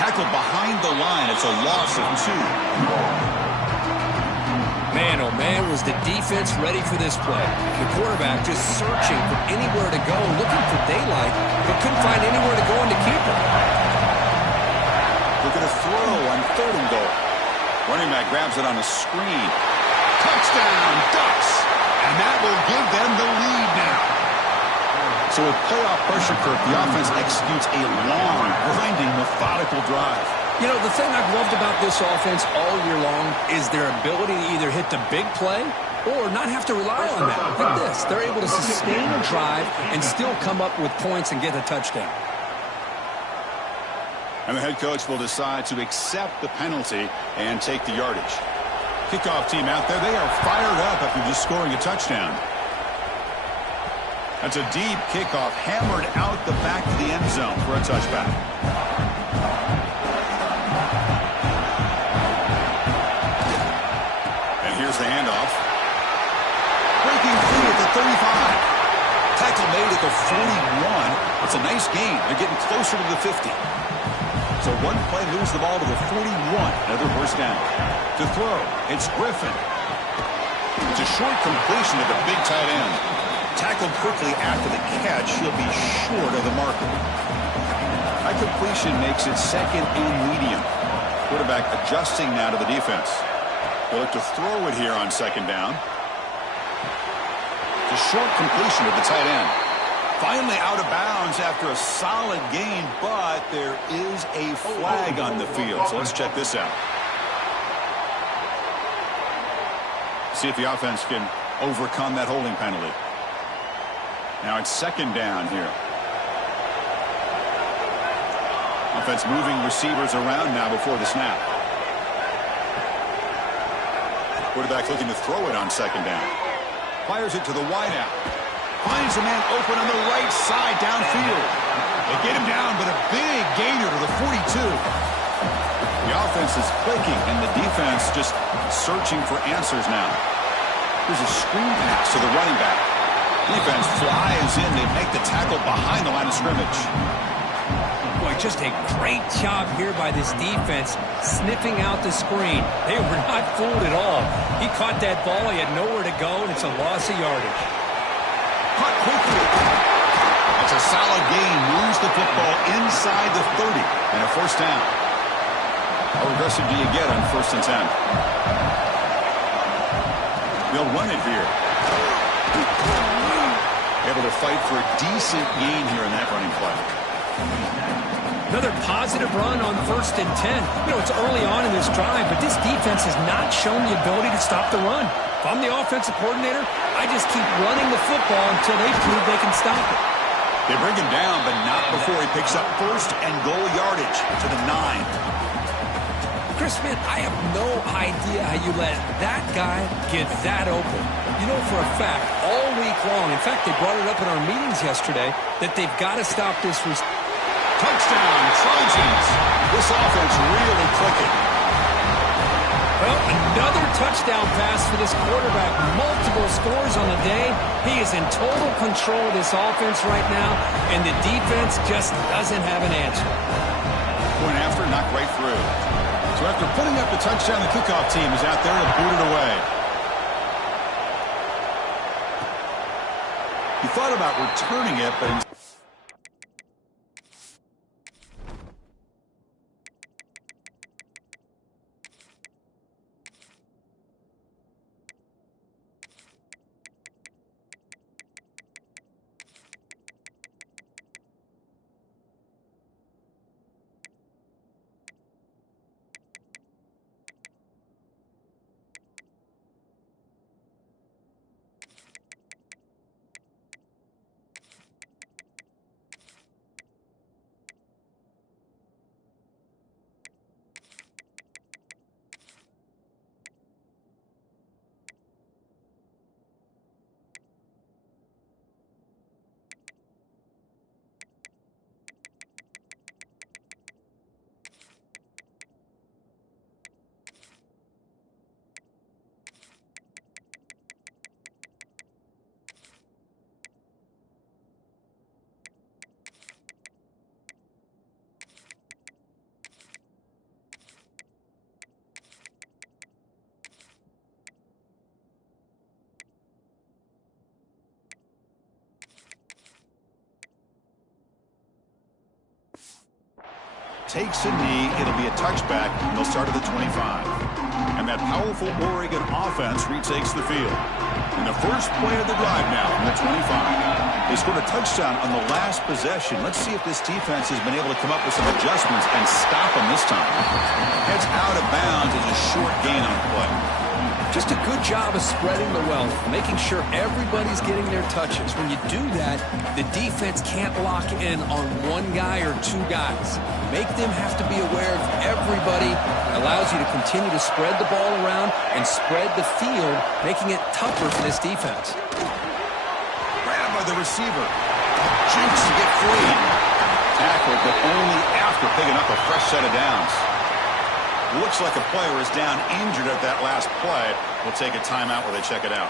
Tackled behind the line. It's a loss of 2. Man, oh man, was the defense ready for this play. The quarterback just searching for anywhere to go, looking for daylight, but couldn't find anywhere to go in the keeper. They're going to throw on 3rd and goal. Running back grabs it on a screen. Touchdown, Ducks! And that will give them the lead now. So with playoff pressure, Kirk, the offense executes a long, grinding, methodical drive. You know, the thing I've loved about this offense all year long is their ability to either hit the big play or not have to rely on that. Look at this. They're able to sustain a drive and still come up with points and get a touchdown. And the head coach will decide to accept the penalty and take the yardage. Kickoff team out there. They are fired up after just scoring a touchdown. That's a deep kickoff, hammered out the back of the end zone for a touchback. And here's the handoff. Breaking free at the 35. Tackle made at the 41. It's a nice gain. They're getting closer to the 50. So one play, lose the ball to the 41. Another first down. To throw, it's Griffin. It's a short completion to the big tight end. Tackled quickly after the catch. He'll be short of the marker. That completion makes it 2nd and medium. Quarterback adjusting now to the defense. He'll look to throw it here on 2nd down. It's a short completion to the tight end. Finally out of bounds after a solid gain, but there is a flag on the field. So let's check this out. See if the offense can overcome that holding penalty. Now it's 2nd down here. Offense moving receivers around now before the snap. Quarterback looking to throw it on 2nd down. Fires it to the wideout. Finds a man open on the right side downfield. They get him down, but a big gainer to the 42. The offense is clicking, and the defense just searching for answers now. Here's a screen pass to the running back. Defense flies in. They make the tackle behind the line of scrimmage. Boy, just a great job here by this defense, sniffing out the screen. They were not fooled at all. He caught that ball. He had nowhere to go, and it's a loss of yardage. Caught quickly. That's a solid gain. Moves the football inside the 30. And a first down. How aggressive do you get on 1st and 10? They'll run it here. Able to fight for a decent gain here in that running play. Another positive run on 1st and 10. You know, it's early on in this drive, but this defense has not shown the ability to stop the run. If I'm the offensive coordinator, I just keep running the football until they prove they can stop it. They bring him down, but not before he picks up 1st and goal yardage to the 9. Chris, man, I have no idea how you let that guy get that open. You know for a fact, all week long, in fact, they brought it up in our meetings yesterday, that they've got to stop this. Touchdown, Trojans. This offense really clicking. Well, another touchdown pass for this quarterback. Multiple scores on the day. He is in total control of this offense right now, and the defense just doesn't have an answer. Point after, knocked right through. So after putting up the touchdown, the kickoff team is out there to boot it away. He thought about returning it, but takes a knee. It'll be a touchback, and they'll start at the 25. And that powerful Oregon offense retakes the field. And the first play of the drive now from the 25. They scored a touchdown on the last possession. Let's see if this defense has been able to come up with some adjustments and stop them this time. Heads out of bounds as a short gain on the play. Just a good job of spreading the wealth, making sure everybody's getting their touches. When you do that, the defense can't lock in on one guy or two guys. Make them have to be aware of everybody. It allows you to continue to spread the ball around and spread the field, making it tougher for this defense. Grabbed by the receiver. Jukes to get free. Tackled, but only after picking up a fresh set of downs. Looks like a player is down injured at that last play. We'll take a timeout while they check it out.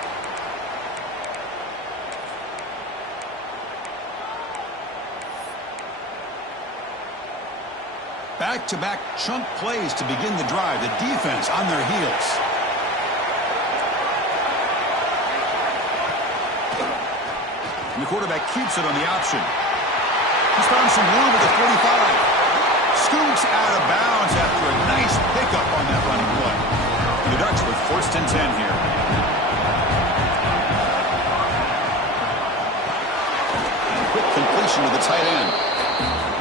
Back-to-back chunk plays to begin the drive. The defense on their heels. And the quarterback keeps it on the option. He's found some room at the 45. Scoots out of bounds after a nice pickup on that running play. The Ducks with 1st and 10 here. Quick completion to the tight end.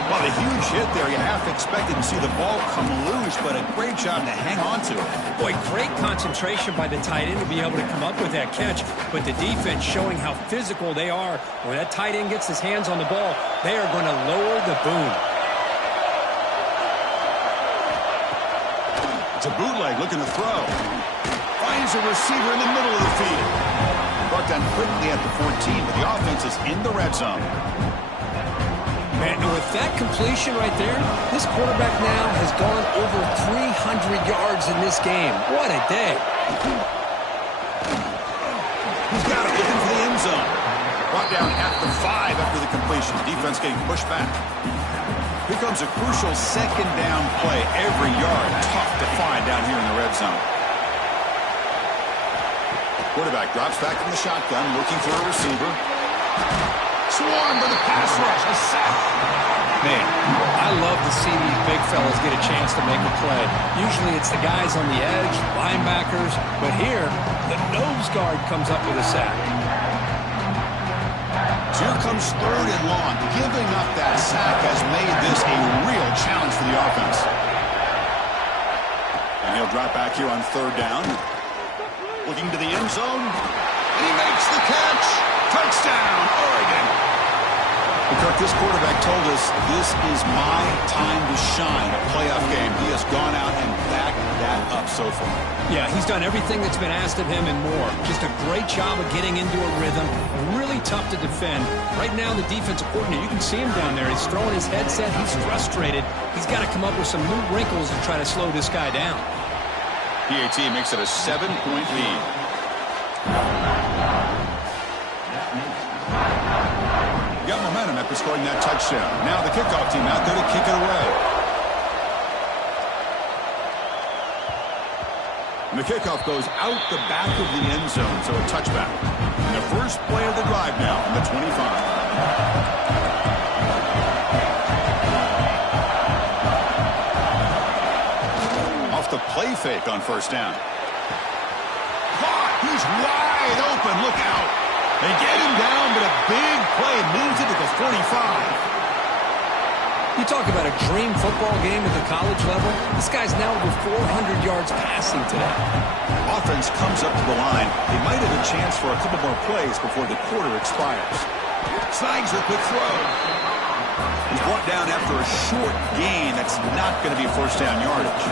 Well, a huge hit there. You half expected to see the ball come loose, but a great job to hang on to it. Boy, great concentration by the tight end to be able to come up with that catch, but the defense showing how physical they are. When that tight end gets his hands on the ball, they are going to lower the boom. It's a bootleg looking to throw. Finds a receiver in the middle of the field. Brought down quickly at the 14, but the offense is in the red zone. Man, and with that completion right there, this quarterback now has gone over 300 yards in this game. What a day. He's got it, looking for the end zone. Brought down at the 5 after the completion. Defense getting pushed back. Here comes a crucial second down play. Every yard tough to find down here in the red zone. Quarterback drops back from the shotgun, looking for a receiver. Swarmed by the pass rush. A sack. Man, I love to see these big fellas get a chance to make a play. Usually it's the guys on the edge, linebackers, but here, the nose guard comes up with a sack. So here comes 3rd and long. Giving up that sack has made this a real challenge for the offense. And he'll drop back here on 3rd down. Looking to the end zone. And he makes the catch. Touchdown, Oregon. Kirk, this quarterback told us this is my time to shine. A playoff game. He has gone out and backed that up so far. Yeah, he's done everything that's been asked of him and more. Just a great job of getting into a rhythm. Really tough to defend. Right now, the defensive coordinator, you can see him down there. He's throwing his headset. He's frustrated. He's got to come up with some new wrinkles to try to slow this guy down. PAT makes it a 7-point lead. Got momentum after scoring that touchdown. Now the kickoff team out there to kick it away. And the kickoff goes out the back of the end zone, so a touchback. And the first play of the drive now from the 25. Off the play fake on 1st down. Caught! He's wide open. Look out! They get him down, but a big play moves it to the 45. You talk about a dream football game at the college level. This guy's now over 400 yards passing today. Offense comes up to the line. They might have a chance for a couple more plays before the quarter expires. Snags a quick throw. He's brought down after a short gain. That's not going to be 1st down yardage.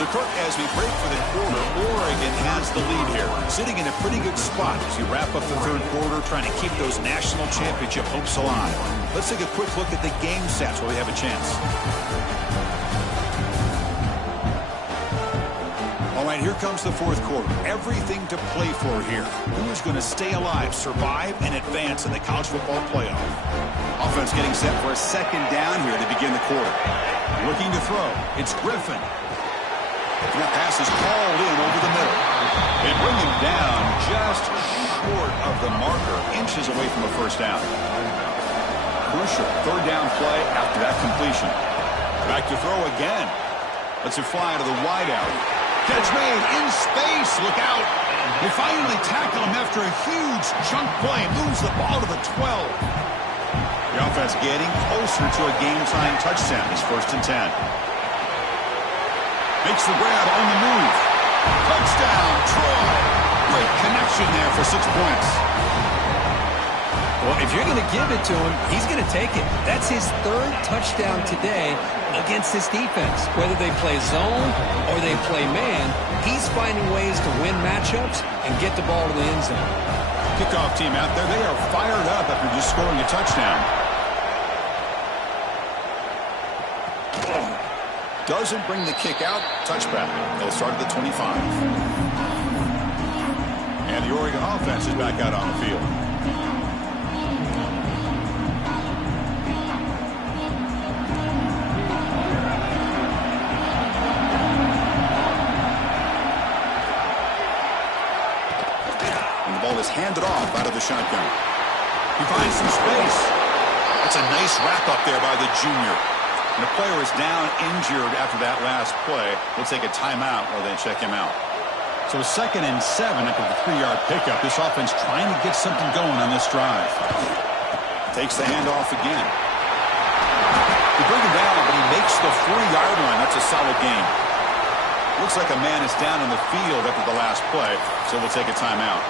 So, Kirk, as we break for the quarter, Oregon has the lead here. Sitting in a pretty good spot as you wrap up the 3rd quarter, trying to keep those national championship hopes alive. Let's take a quick look at the game stats while we have a chance. All right, here comes the 4th quarter. Everything to play for here. Who's going to stay alive, survive, and advance in the college football playoff? Offense getting set for a 2nd down here to begin the quarter. Looking to throw. It's Griffin. And that pass is called in over the middle. They bring him down just short of the marker, inches away from a first down. Crucial third down play after that completion. Back to throw again. Lets it fly to the wideout. Catch made in space. Look out. They finally tackle him after a huge chunk play. Moves the ball to the 12. The offense getting closer to a game-time touchdown. It's 1st and 10. Makes the grab on the move. Touchdown, Troy. Great connection there for 6 points. Well, if you're going to give it to him, he's going to take it. That's his 3rd touchdown today against this defense. Whether they play zone or they play man, he's finding ways to win matchups and get the ball to the end zone. Kickoff team out there, they are fired up after just scoring a touchdown. Doesn't bring the kick out. Touchback. They'll start at the 25. And the Oregon offense is back out on the field. And the ball is handed off out of the shotgun. He finds some space. That's a nice wrap up there by the junior. And the player is down injured after that last play. We'll take a timeout while they check him out. So 2nd and 7 after the 3-yard pickup. This offense trying to get something going on this drive. Takes the handoff again. They bring him down, but he makes the 40-yard line. That's a solid gain. Looks like a man is down on the field after the last play, so we'll take a timeout.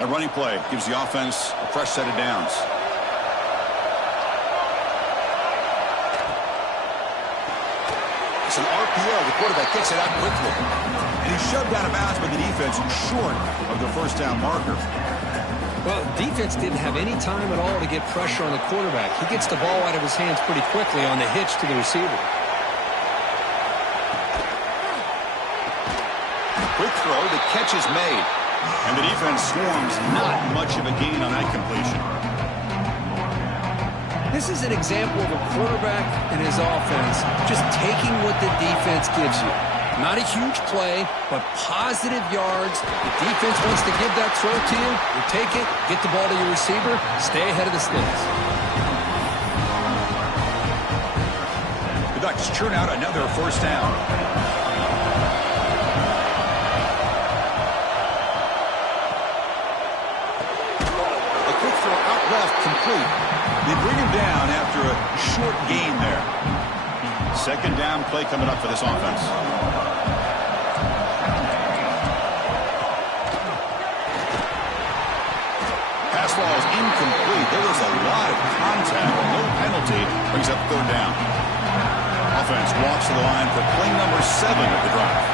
A running play gives the offense a fresh set of downs. It's an RPO. The quarterback kicks it out quickly. And he's shoved out of bounds by the defense short of the first down marker. Well, defense didn't have any time at all to get pressure on the quarterback. He gets the ball out of his hands pretty quickly on the hitch to the receiver. Quick throw. The catch is made. And the defense swarms. Not much of a gain on that completion. This is an example of a quarterback and his offense just taking what the defense gives you. Not a huge play, but positive yards. The defense wants to give that throw to you. You take it, get the ball to your receiver, stay ahead of the sticks. The Ducks churn out another first down. Complete. They bring him down after a short gain there. 2nd down play coming up for this offense. Pass ball is incomplete. There was a lot of contact. No penalty. Brings up 3rd down. Offense walks to the line for play number 7 of the drive.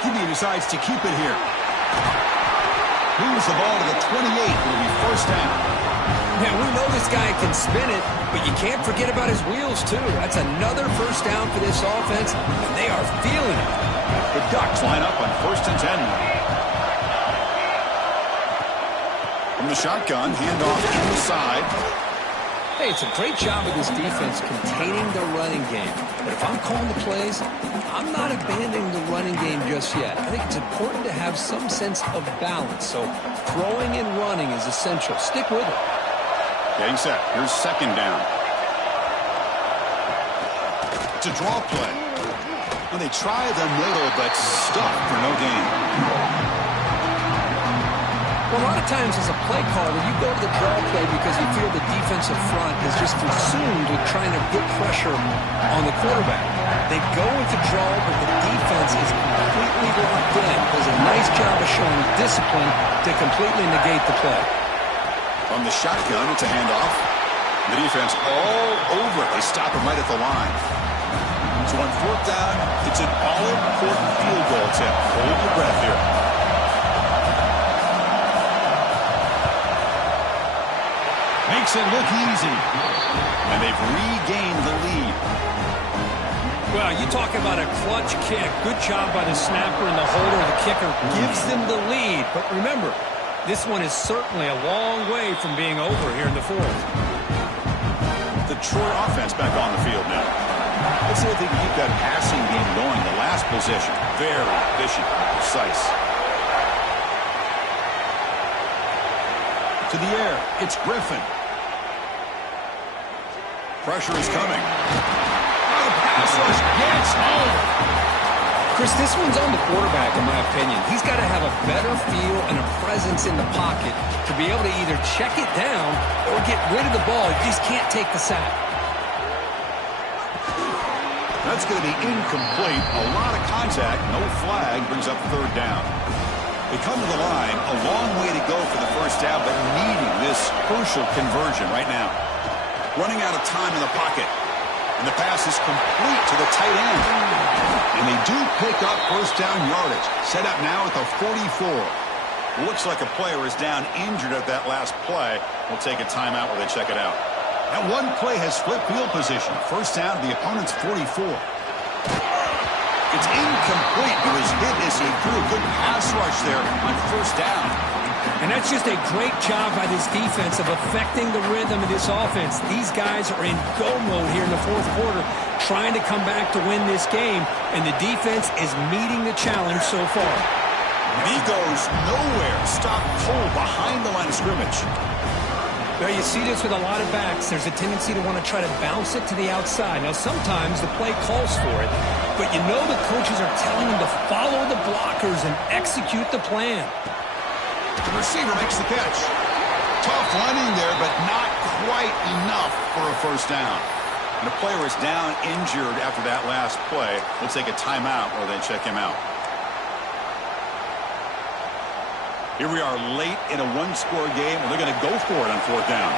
He decides to keep it here. Moves the ball to the 28. It'll be 1st down. Man, we know this guy can spin it, but you can't forget about his wheels, too. That's another 1st down for this offense, and they are feeling it. The Ducks line up on 1st and 10. From the shotgun, handoff inside. Hey, it's a great job of this defense containing the running game. But if I'm calling the plays, I'm not abandoning the running game just yet. I think it's important to have some sense of balance. So throwing and running is essential. Stick with it. Getting set. Here's 2nd down. It's a draw play. Well, they try the middle, but stuck for no gain. Well, a lot of times as a play caller, you go to the draw play because you feel the defensive front is just consumed with trying to get pressure on the quarterback. They go with the draw, but the defense is completely locked in. Does a nice job of showing discipline to completely negate the play. From the shotgun, it's a handoff. The defense all over it. They stop him right at the line. So on 4th down, it's an all-important field goal attempt. Hold your breath here. Makes it look easy. And they've regained the lead. Well, you talk about a clutch kick. Good job by the snapper and the holder. The kicker gives them the lead. But remember, this one is certainly a long way from being over here in the 4th. the Troy offense back on the field now. Let's see if they can keep that passing game going. The last possession, very efficient, precise. To the air, it's Griffin. Pressure is coming. Oh, the pass rush gets home. Chris, this one's on the quarterback, in my opinion. He's got to have a better feel and a presence in the pocket to be able to either check it down or get rid of the ball. He just can't take the sack. That's going to be incomplete. A lot of contact. No flag. Brings up third down. They come to the line. A long way to go for the first down, but needing this crucial conversion right now. Running out of time in the pocket. And the pass is complete to the tight end. And they do pick up first down yardage. Set up now at the 44. Looks like a player is down injured at that last play. We'll take a timeout while they check it out. That one play has flipped field position. First down to the opponent's 44. It's incomplete. He was hit as he threw a good pass rush there on first down. And that's just a great job by this defense of affecting the rhythm of this offense. These guys are in go mode here in the fourth quarter, trying to come back to win this game, and the defense is meeting the challenge so far. He goes nowhere. Stop cold behind the line of scrimmage. Now, you see this with a lot of backs. There's a tendency to want to try to bounce it to the outside. Now, sometimes the play calls for it, but you know the coaches are telling them to follow the blockers and execute the plan. The receiver makes the catch. Tough running there, but not quite enough for a first down. And the player is down injured after that last play. We'll take a timeout while they check him out. Here we are late in a one-score game, and they're going to go for it on fourth down.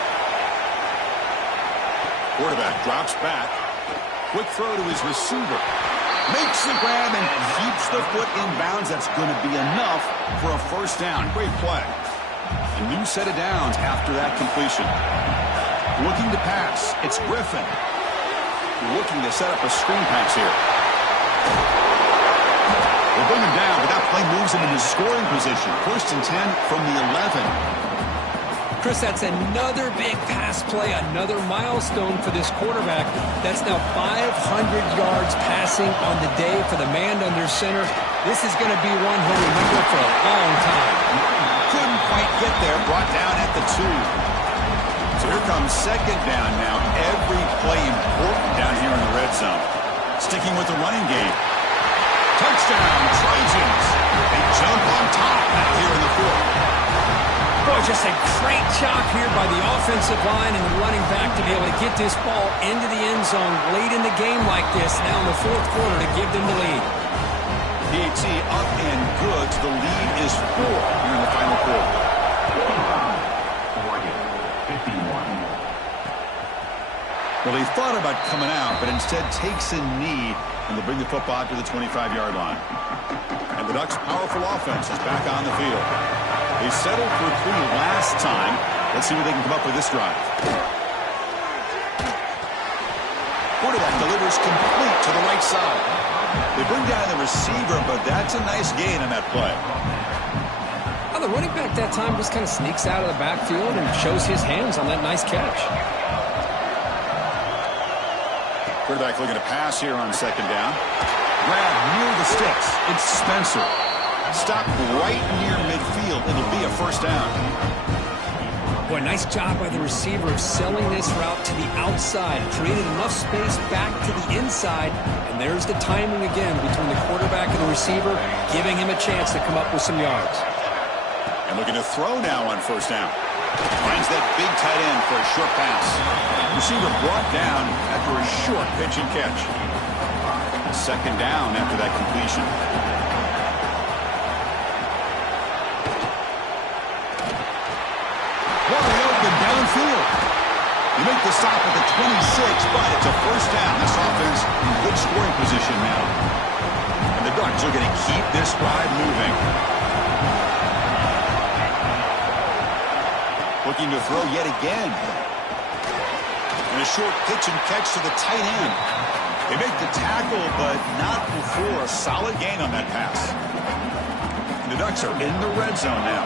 Quarterback drops back. Quick throw to his receiver. Makes the grab and keeps the foot in bounds. That's going to be enough for a first down. Great play. A new set of downs after that completion. Looking to pass. It's Griffin. Looking to set up a screen pass here. They bring him down, but that play moves him into scoring position. First and 10 from the 11. Chris, that's another big pass play, another milestone for this quarterback. That's now 500 yards passing on the day for the man under center. This is going to be one he'll remember for a long time. Couldn't quite get there, brought down at the 2. So here comes second down now. Every play important down here in the red zone. Sticking with the running game. Touchdown, Trojans. They jump on top now here in the fourth. Boy, just a great job here by the offensive line and the running back to be able to get this ball into the end zone late in the game like this, now in the fourth quarter, to give them the lead. PAT up and good. The lead is 4 here in the final quarter. 51. Well, they thought about coming out, but instead takes a knee, and they'll bring the football to the 25-yard line. And the Ducks' powerful offense is back on the field. They settled for 3 last time. Let's see what they can come up with this drive. Quarterback delivers complete to the right side. They bring down the receiver, but that's a nice gain on that play. Well, the running back that time just kind of sneaks out of the backfield and shows his hands on that nice catch. Quarterback looking to pass here on second down. Grab near the sticks. It's Spencer. Stop right near midfield. It'll be a first down. Boy, nice job by the receiver of selling this route to the outside. Created enough space back to the inside. And there's the timing again between the quarterback and the receiver, giving him a chance to come up with some yards. And looking to throw now on first down. Finds that big tight end for a short pass. Receiver brought down after a short pitch and catch. Second down after that completion. Wide open downfield. You make the stop at the 26, but it's a first down. This offense in good scoring position now. And the Ducks are going to keep this drive moving. Looking to throw yet again. And a short pitch and catch to the tight end. They make the tackle, but not before a solid gain on that pass. And the Ducks are in the red zone now.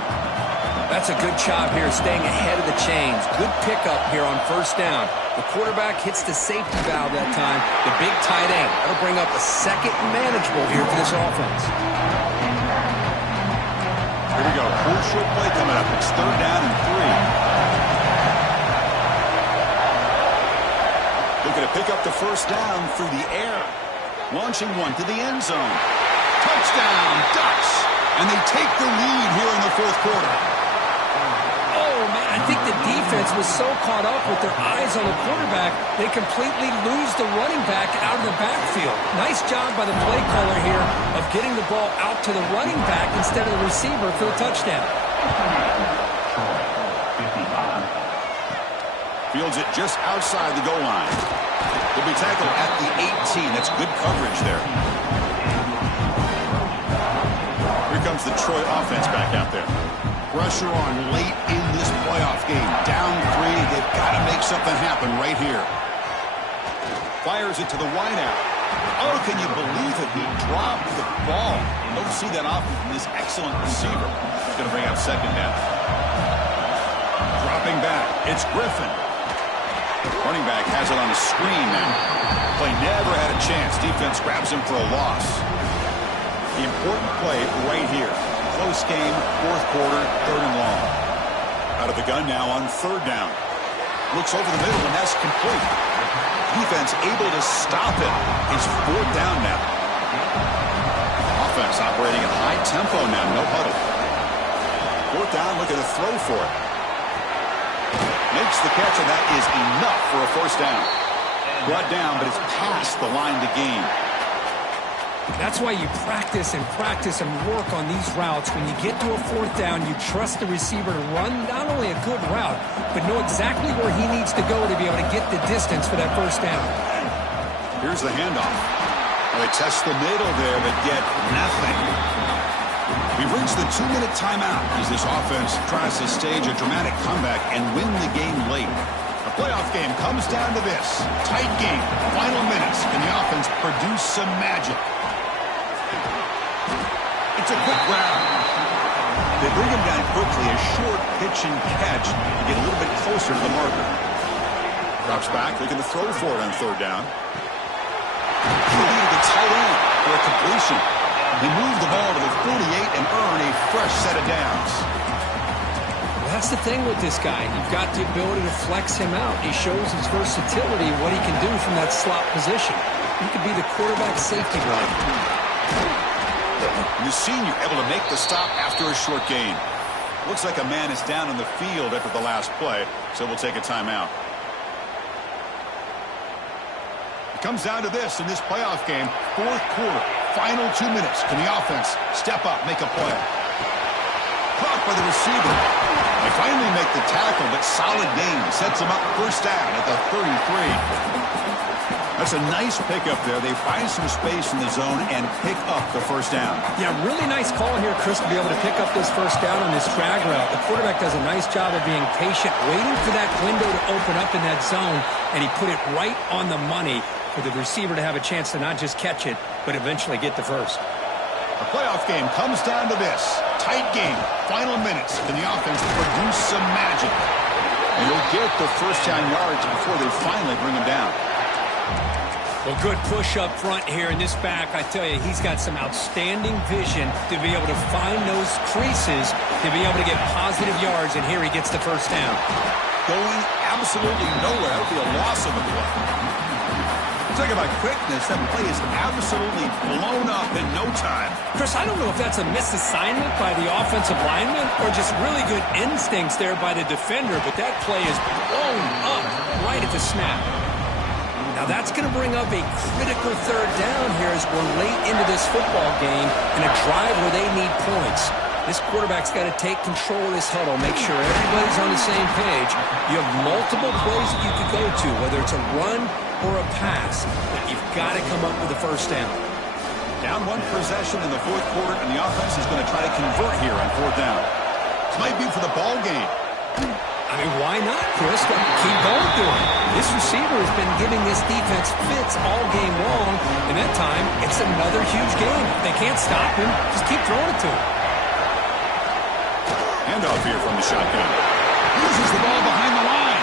That's a good job here staying ahead of the chains. Good pickup here on first down. The quarterback hits the safety valve that time. The big tight end. That'll bring up a second and manageable here for this offense. Here we go. Fourth short play coming up. It's third down and 3. Looking to pick up the first down through the air. Launching one to the end zone. Touchdown, Ducks. And they take the lead here in the fourth quarter. I think the defense was so caught up with their eyes on the quarterback, they completely lose the running back out of the backfield. Nice job by the play caller here of getting the ball out to the running back instead of the receiver for the touchdown. Fields it just outside the goal line. He'll be tackled at the 18. That's good coverage there. Here comes the Troy offense back out there. Pressure on late in this playoff game. Down 3. They've got to make something happen right here. Fires it to the wideout. Oh, can you believe it? He dropped the ball. Don't see that often from this excellent receiver. He's going to bring out second half. Dropping back. It's Griffin. Running back has it on the screen now. Play never had a chance. Defense grabs him for a loss. The important play right here. Close game, fourth quarter, third and long. Out of the gun now on third down. Looks over the middle, and that's complete. Defense able to stop it. It's fourth down now. Offense operating at high tempo now, no huddle. Fourth down, looking to throw for it. Makes the catch, and that is enough for a first down. Brought down, but it's past the line to gain. That's why you practice and work on these routes. When you get to a fourth down, you trust the receiver to run not only a good route, but know exactly where he needs to go to be able to get the distance for that first down. Here's the handoff. Well, they test the middle there, but get nothing. We've reached the 2-minute timeout as this offense tries to stage a dramatic comeback and win the game late. The playoff game comes down to this. Tight game, final minutes. Can the offense produce some magic? It's a quick grab. They bring him down quickly, a short pitch and catch to get a little bit closer to the marker. Drops back, looking to throw for it on third down. He needed the tight end for a completion. He moved the ball to the 48 and earned a fresh set of downs. Well, that's the thing with this guy. You've got the ability to flex him out. He shows his versatility, what he can do from that slot position. He could be the quarterback safety blanket. The senior able to make the stop after a short gain. Looks like a man is down on the field after the last play, so we'll take a timeout. It comes down to this in this playoff game. Fourth quarter, final 2 minutes. Can the offense step up, make a play? Caught by the receiver. They finally make the tackle, but solid gain. Sets them up first down at the 33. That's a nice pickup there. They find some space in the zone and pick up the first down. Yeah, really nice call here, Chris, to be able to pick up this first down on this drag route. The quarterback does a nice job of being patient, waiting for that window to open up in that zone, and he put it right on the money for the receiver to have a chance to not just catch it, but eventually get the first. The playoff game comes down to this. Tight game, final minutes. Can the offense produce some magic? And he'll get the first down yards before they finally bring him down. Well, good push up front here in this back. I tell you, he's got some outstanding vision to be able to find those creases, to be able to get positive yards, and here he gets the first down. Going absolutely nowhere. That would be a loss of the play. Talk about quickness. That play is absolutely blown up in no time. Chris, I don't know if that's a misassignment by the offensive lineman or just really good instincts there by the defender, but that play is blown up right at the snap. Now that's going to bring up a critical third down here as we're late into this football game in a drive where they need points. This quarterback's got to take control of this huddle, make sure everybody's on the same page. You have multiple plays that you could go to, whether it's a run or a pass, but you've got to come up with a first down. Down one possession in the fourth quarter, and the offense is going to try to convert here on fourth down. This might be for the ball game. I mean, why not, Chris? Keep going through it. This receiver has been giving this defense fits all game long, and that time, it's another huge game. If they can't stop him, just keep throwing it to him. handoff here from the shotgun. Loses the ball behind the line.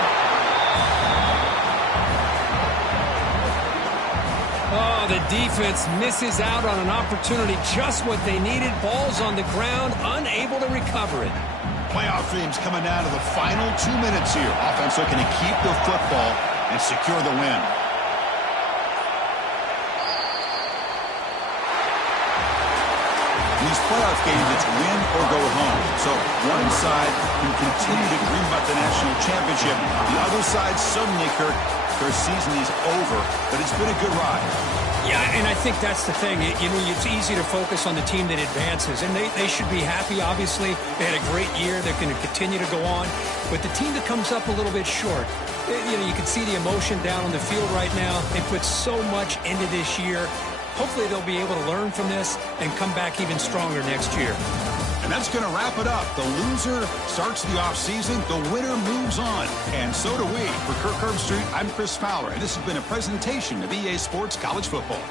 Oh, the defense misses out on an opportunity, just what they needed. Ball's on the ground, unable to recover it. Playoff themes coming down to the final 2 minutes here. Offense looking to keep the football and secure the win. In these playoff games, it's win or go home. So one side can continue to dream about the national championship. The other side, suddenly, Kirk, their season is over, but it's been a good ride. Yeah, and I think that's the thing. It's easy to focus on the team that advances, and they should be happy, obviously. They had a great year. They're going to continue to go on. But the team that comes up a little bit short, you can see the emotion down on the field right now. They put so much into this year. Hopefully they'll be able to learn from this and come back even stronger next year. And that's going to wrap it up. The loser starts the offseason. The winner moves on. And so do we. For Kirk Herbstreit, I'm Chris Fowler, and this has been a presentation of EA Sports College Football.